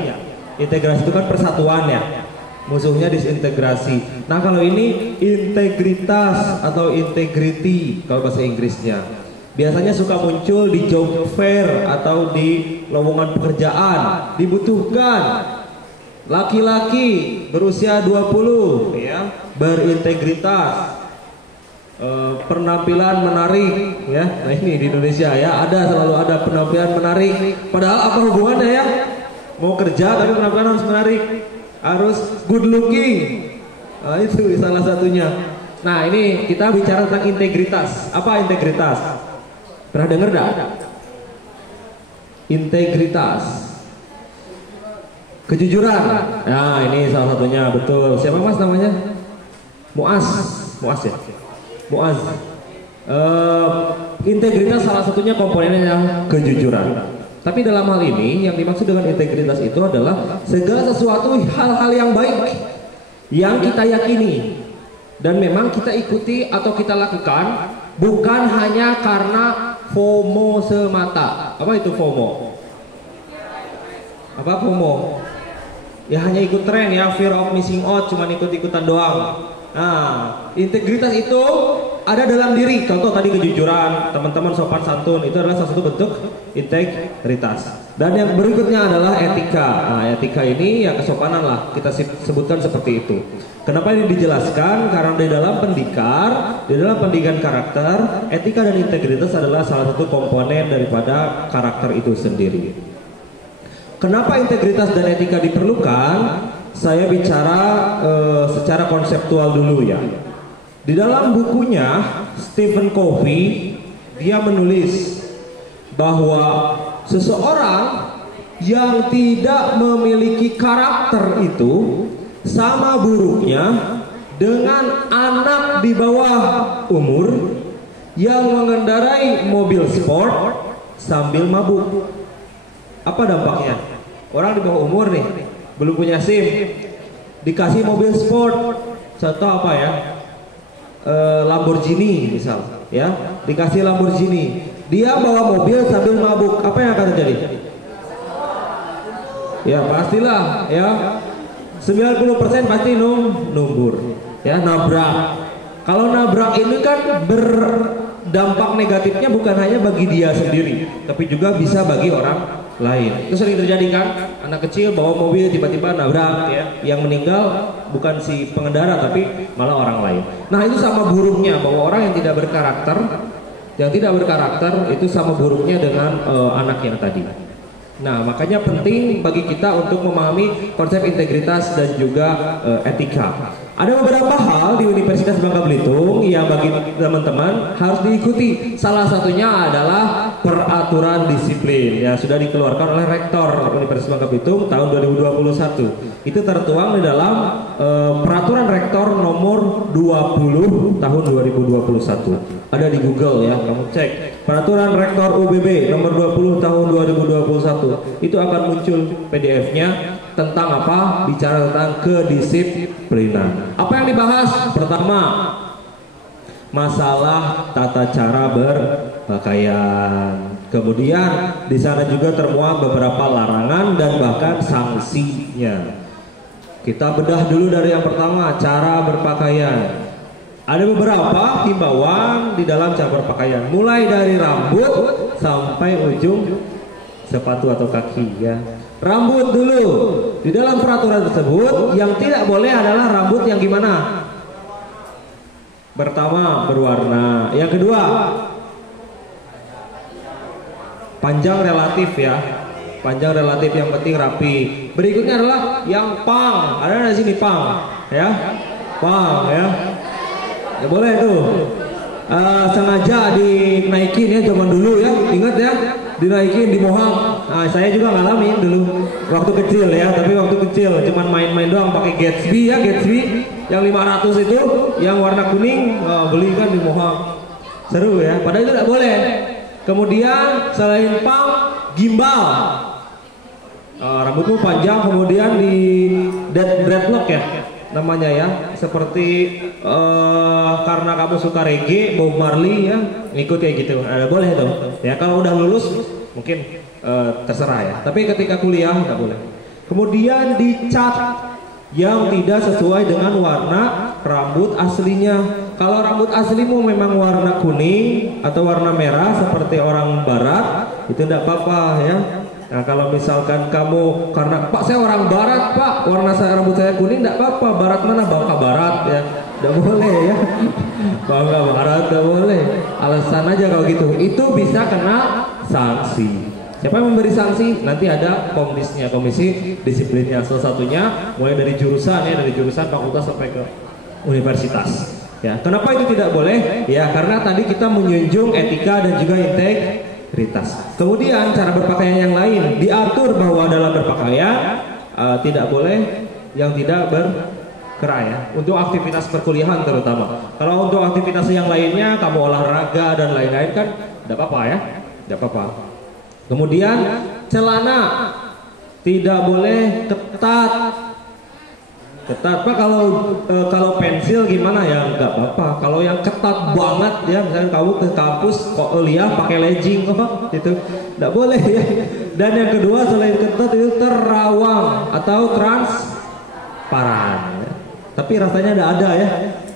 Integrasi itu kan persatuan ya. Musuhnya disintegrasi. Nah kalau ini integritas atau integrity kalau bahasa Inggrisnya. Biasanya suka muncul di job fair atau di lowongan pekerjaan. Dibutuhkan laki-laki berusia 20 ya, berintegritas, penampilan menarik ya. Nah ini di Indonesia ya, selalu ada penampilan menarik. Padahal apa hubungannya ya? Mau kerja tapi penampilan harus menarik, harus good looking. Nah, itu salah satunya. Nah ini kita bicara tentang integritas. Apa integritas? Pernah dengar enggak? Integritas, kejujuran. Nah ini salah satunya, betul. Siapa mas namanya? Muaz ya. Muaz. Integritas salah satunya komponennya kejujuran. Tapi dalam hal ini yang dimaksud dengan integritas itu adalah segala sesuatu hal-hal yang baik yang kita yakini dan memang kita ikuti atau kita lakukan bukan hanya karena FOMO semata. Apa itu FOMO? Apa FOMO? Ya hanya ikut tren ya, fear of missing out, cuma ikut-ikutan doang. Nah, integritas itu ada dalam diri. Contoh tadi kejujuran, teman-teman sopan santun, itu adalah salah satu bentuk integritas. Dan yang berikutnya adalah etika. Nah, etika ini ya kesopanan lah, kita sebutkan seperti itu. Kenapa ini dijelaskan? Karena di dalam pendidikan karakter, etika dan integritas adalah salah satu komponen daripada karakter itu sendiri. Kenapa integritas dan etika diperlukan? Saya bicara secara konseptual dulu ya. Di dalam bukunya Stephen Covey dia menulis bahwa seseorang yang tidak memiliki karakter itu sama buruknya dengan anak di bawah umur yang mengendarai mobil sport sambil mabuk. Apa dampaknya? Orang di bawah umur nih, belum punya SIM, dikasih mobil sport, contoh apa ya, Lamborghini misal, ya, dikasih Lamborghini, dia bawa mobil sambil mabuk, apa yang akan terjadi? Ya pastilah, ya, 90% pasti numbur, ya, nabrak. Kalau nabrak ini kan berdampak negatifnya bukan hanya bagi dia sendiri, tapi juga bisa bagi orang lain. Itu sering terjadi kan, anak kecil bawa mobil tiba-tiba nabrak ya, yang meninggal bukan si pengendara tapi malah orang lain. Nah itu sama buruknya, bahwa orang yang tidak berkarakter itu sama buruknya dengan anak yang tadi. Nah makanya penting bagi kita untuk memahami konsep integritas dan juga etika. Ada beberapa hal di Universitas Bangka Belitung yang bagi teman-teman harus diikuti. Salah satunya adalah peraturan disiplin yang sudah dikeluarkan oleh Rektor Universitas Bangka Belitung tahun 2021. Itu tertuang di dalam peraturan Rektor nomor 20 tahun 2021. Ada di Google ya, kamu cek. Peraturan Rektor UBB nomor 20 tahun 2021. Itu akan muncul PDF-nya tentang apa? Bicara tentang kedisiplinan. Apa yang dibahas? Pertama, masalah tata cara berpakaian. Kemudian di sana juga termuat beberapa larangan dan bahkan sanksinya. Kita bedah dulu dari yang pertama, cara berpakaian. Ada beberapa himbauan di dalam cara berpakaian, mulai dari rambut sampai ujung sepatu atau kaki ya. Rambut dulu. Di dalam peraturan tersebut yang tidak boleh adalah rambut yang gimana? Pertama, berwarna. Yang kedua, panjang relatif ya. Panjang relatif, yang penting rapi. Berikutnya adalah yang pang. Ada di sini pang ya. Pang ya. Ya boleh tuh. Sengaja dinaikin ya zaman dulu ya. Ingat ya, dinaikin, dimohang. Nah, saya juga ngalamin dulu waktu kecil ya, tapi waktu kecil cuman main-main doang pakai Gatsby ya, Gatsby yang 500 itu yang warna kuning, beli kan di Mohang. Seru ya, padahal itu tidak boleh. Kemudian selain punk, gimbal. Rambutmu panjang kemudian di dreadlock ya namanya ya, seperti karena kamu suka reggae, Bob Marley ya, ikut kayak gitu. Ada boleh tuh. Ya kalau udah lulus mungkin terserah ya. Tapi ketika kuliah nggak boleh. Kemudian dicat yang tidak sesuai dengan warna rambut aslinya. Kalau rambut aslimu memang warna kuning atau warna merah seperti orang barat, itu tidak apa-apa ya. Nah kalau misalkan kamu karena Pak saya orang barat Pak, warna saya rambut saya kuning, tidak apa-apa. Barat mana? Bangka Barat ya, tidak boleh ya. Bangka Barat tidak boleh. Alasan aja kalau gitu. Itu bisa kena sanksi. Siapa yang memberi sanksi? Nanti ada komdisnya, komisi disiplinnya. Salah satunya mulai dari jurusan ya, dari jurusan fakultas sampai ke universitas. Ya, kenapa itu tidak boleh? Ya karena tadi kita menjunjung etika dan juga integritas. Kemudian cara berpakaian yang lain diatur bahwa dalam berpakaian tidak boleh yang tidak berkerah ya. Untuk aktivitas perkuliahan terutama. Kalau untuk aktivitas yang lainnya, kamu olahraga dan lain-lain kan tidak apa-apa ya, tidak apa-apa. Kemudian celana tidak boleh ketat. Ketat Pak, kalau pensil gimana ya nggak apa-apa. Kalau yang ketat banget ya, misalnya kamu ke kampus kok kuliah pakai legging itu nggak boleh ya. Dan yang kedua selain ketat itu terawang atau transparan. Tapi rasanya nggak ada ya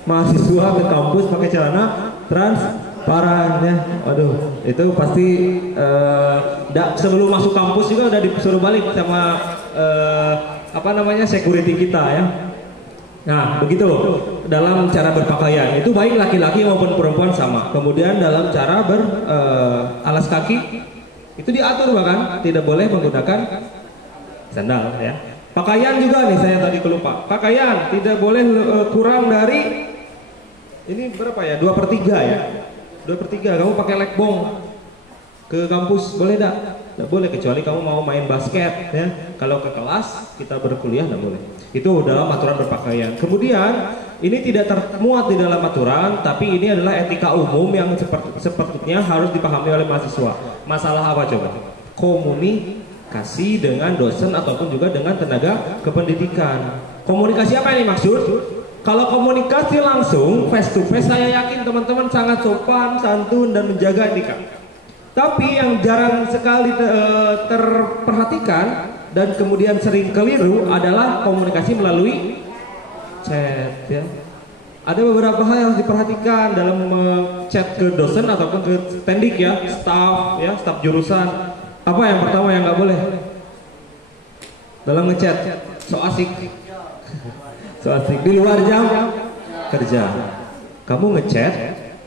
mahasiswa ke kampus pakai celana transparan ya. Waduh, itu pasti sebelum masuk kampus juga udah disuruh balik sama security kita ya. Nah begitu dalam cara berpakaian itu baik laki-laki maupun perempuan sama. Kemudian dalam cara alas kaki itu diatur bahkan tidak boleh menggunakan sandal ya. Pakaian juga nih saya tadi kelupa. Pakaian tidak boleh kurang dari ini berapa ya, 2/3 ya, 2/3. Kamu pakai legbong ke kampus boleh tidak? Tidak boleh kecuali kamu mau main basket ya. Kalau ke kelas kita berkuliah tidak boleh. Itu dalam aturan berpakaian. Kemudian ini tidak termuat di dalam aturan, tapi ini adalah etika umum yang sepertinya harus dipahami oleh mahasiswa. Masalah apa coba? Komunikasi dengan dosen ataupun juga dengan tenaga kependidikan. Komunikasi apa ini maksud? Kalau komunikasi langsung face to face, saya yakin teman-teman sangat sopan, santun dan menjaga etika. Tapi yang jarang sekali terperhatikan dan kemudian sering keliru adalah komunikasi melalui chat ya. Ada beberapa hal yang harus diperhatikan dalam chat ke dosen ataupun ke tendik ya, staf jurusan. Apa yang pertama yang nggak boleh dalam ngechat? So asik di luar jam kerja. Kamu ngechat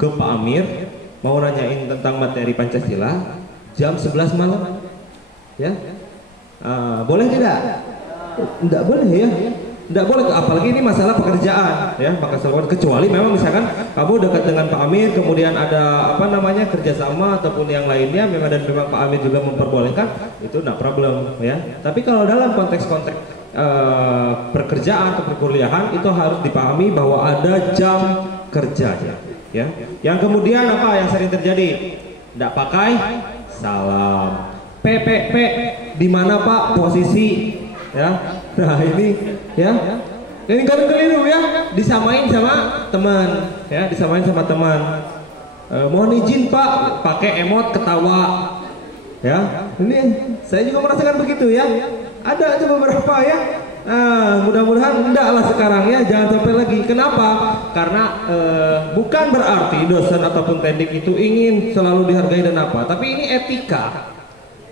ke Pak Amir mau nanyain tentang materi Pancasila jam 11 malam ya. Boleh tidak? Tidak boleh ya. Tidak boleh, apalagi ini masalah pekerjaan ya, kecuali memang misalkan kamu dekat dengan Pak Amir, kemudian ada kerjasama ataupun yang lainnya, memang Pak Amir juga memperbolehkan, itu tidak problem ya. Tapi kalau dalam konteks-konteks pekerjaan atau perkuliahan itu harus dipahami bahwa ada jam kerjanya ya. Yang kemudian apa yang sering terjadi? Tidak pakai salam. PPP di mana Pak posisi ya? Nah ini ya, ini kalau keliru ya, disamain sama teman ya, disamain sama teman. Mohon izin Pak, pakai emot ketawa ya. Ini saya juga merasakan begitu ya. Ada aja beberapa ya. Nah, mudah-mudahan enggak lah sekarang ya, jangan sampai lagi. Kenapa? Karena bukan berarti dosen ataupun tendik itu ingin selalu dihargai dan apa, tapi ini etika.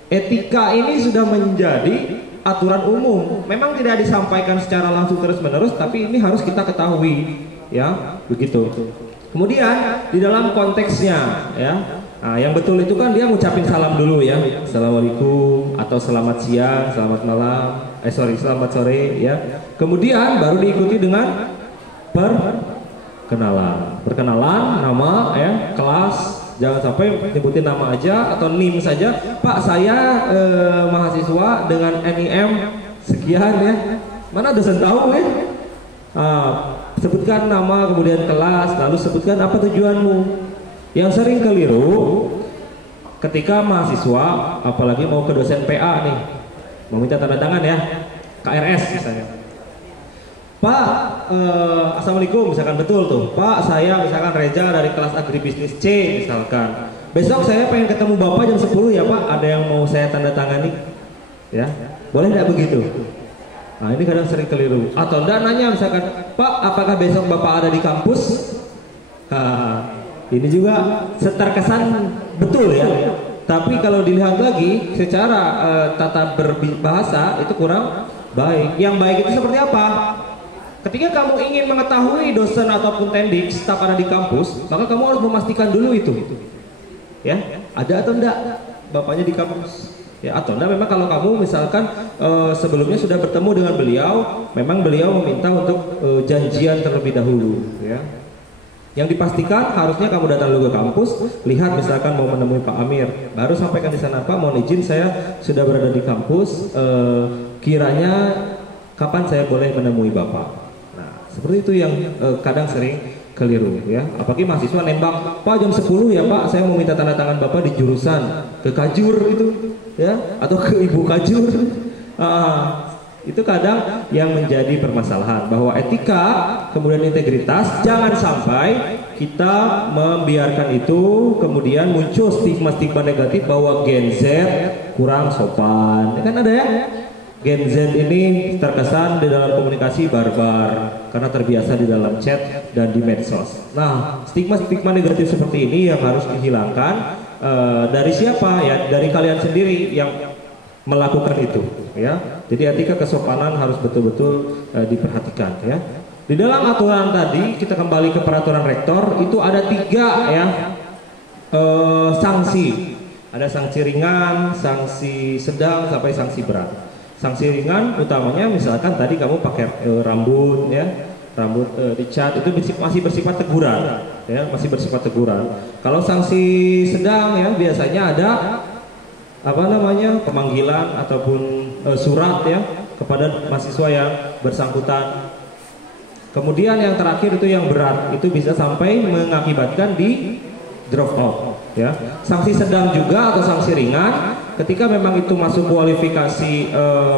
Etika ini sudah menjadi aturan umum. Memang tidak disampaikan secara langsung terus-menerus, tapi ini harus kita ketahui, ya, begitu. Kemudian di dalam konteksnya, ya, nah, yang betul itu kan dia ngucapin salam dulu ya, assalamualaikum atau selamat siang, selamat malam, selamat sore, ya. Kemudian baru diikuti dengan perkenalan, nama, ya, kelas, Jangan sampai nyebutin nama aja atau NIM saja. Pak, saya mahasiswa dengan NIM sekian ya. Mana dosen tahu ya? Sebutkan nama, kemudian kelas, lalu sebutkan apa tujuanmu. Yang sering keliru ketika mahasiswa, apalagi mau ke dosen PA nih, mau minta tanda tangan ya, KRS misalnya. Pak, assalamualaikum, misalkan betul tuh. Pak, saya misalkan Reza dari kelas agribisnis C misalkan. Besok saya pengen ketemu Bapak jam 10 ya Pak, ada yang mau saya tanda tangani? Ya, boleh nggak begitu? Nah ini kadang sering keliru. Atau enggak nanya misalkan, Pak, apakah besok Bapak ada di kampus? Ini juga terkesan betul ya. Tapi kalau dilihat lagi secara tata berbahasa itu kurang baik. Yang baik itu seperti apa? Ketika kamu ingin mengetahui dosen ataupun tendik staf ada di kampus, maka kamu harus memastikan dulu itu. Ya, ada atau enggak bapaknya di kampus? Ya, atau enggak memang kalau kamu misalkan sebelumnya sudah bertemu dengan beliau, memang beliau meminta untuk janjian terlebih dahulu, ya. Yang dipastikan harusnya kamu datang dulu ke kampus, lihat misalkan mau menemui Pak Amir, baru sampaikan di sana, Pak, mohon izin saya sudah berada di kampus, kiranya kapan saya boleh menemui Bapak. Nah, seperti itu yang kadang sering keliru ya. Apalagi mahasiswa nembak, Pak jam 10 ya Pak, saya mau minta tanda tangan Bapak di jurusan ke Kajur itu ya, atau ke Ibu Kajur. Itu kadang yang menjadi permasalahan, bahwa etika kemudian integritas jangan sampai kita membiarkan itu kemudian muncul stigma-stigma negatif bahwa Gen Z kurang sopan. Kan ada ya, Gen Z ini terkesan di dalam komunikasi barbar karena terbiasa di dalam chat dan di medsos. Nah, stigma-stigma negatif seperti ini yang harus dihilangkan. Dari siapa ya? Dari kalian sendiri yang melakukan itu ya. Jadi etika kesopanan harus betul-betul diperhatikan ya. Di dalam aturan tadi kita kembali ke peraturan rektor, itu ada 3 ya sanksi. Ada sanksi ringan, sanksi sedang sampai sanksi berat. Sanksi ringan utamanya misalkan tadi kamu pakai rambut ya, rambut dicat, itu masih bersifat teguran ya, masih bersifat teguran. Kalau sanksi sedang ya biasanya ada pemanggilan ataupun surat ya kepada mahasiswa yang bersangkutan. Kemudian yang terakhir itu yang berat, itu bisa sampai mengakibatkan di drop out ya. Sanksi sedang juga atau sanksi ringan ketika memang itu masuk kualifikasi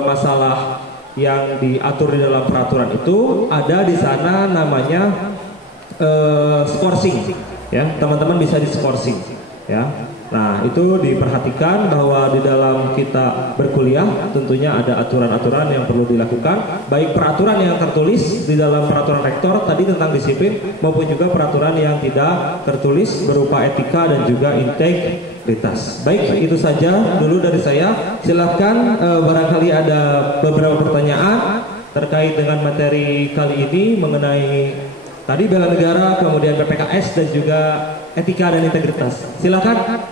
masalah yang diatur di dalam peraturan, itu ada di sana namanya skorsing ya, teman-teman bisa di skorsing ya. Nah, itu diperhatikan bahwa di dalam kita berkuliah tentunya ada aturan-aturan yang perlu dilakukan, baik peraturan yang tertulis di dalam peraturan rektor tadi tentang disiplin maupun juga peraturan yang tidak tertulis berupa etika dan juga integritas. Baik, itu saja dulu dari saya. Silahkan barangkali ada beberapa pertanyaan terkait dengan materi kali ini mengenai tadi bela negara, kemudian PPKS dan juga etika dan integritas. Silakan.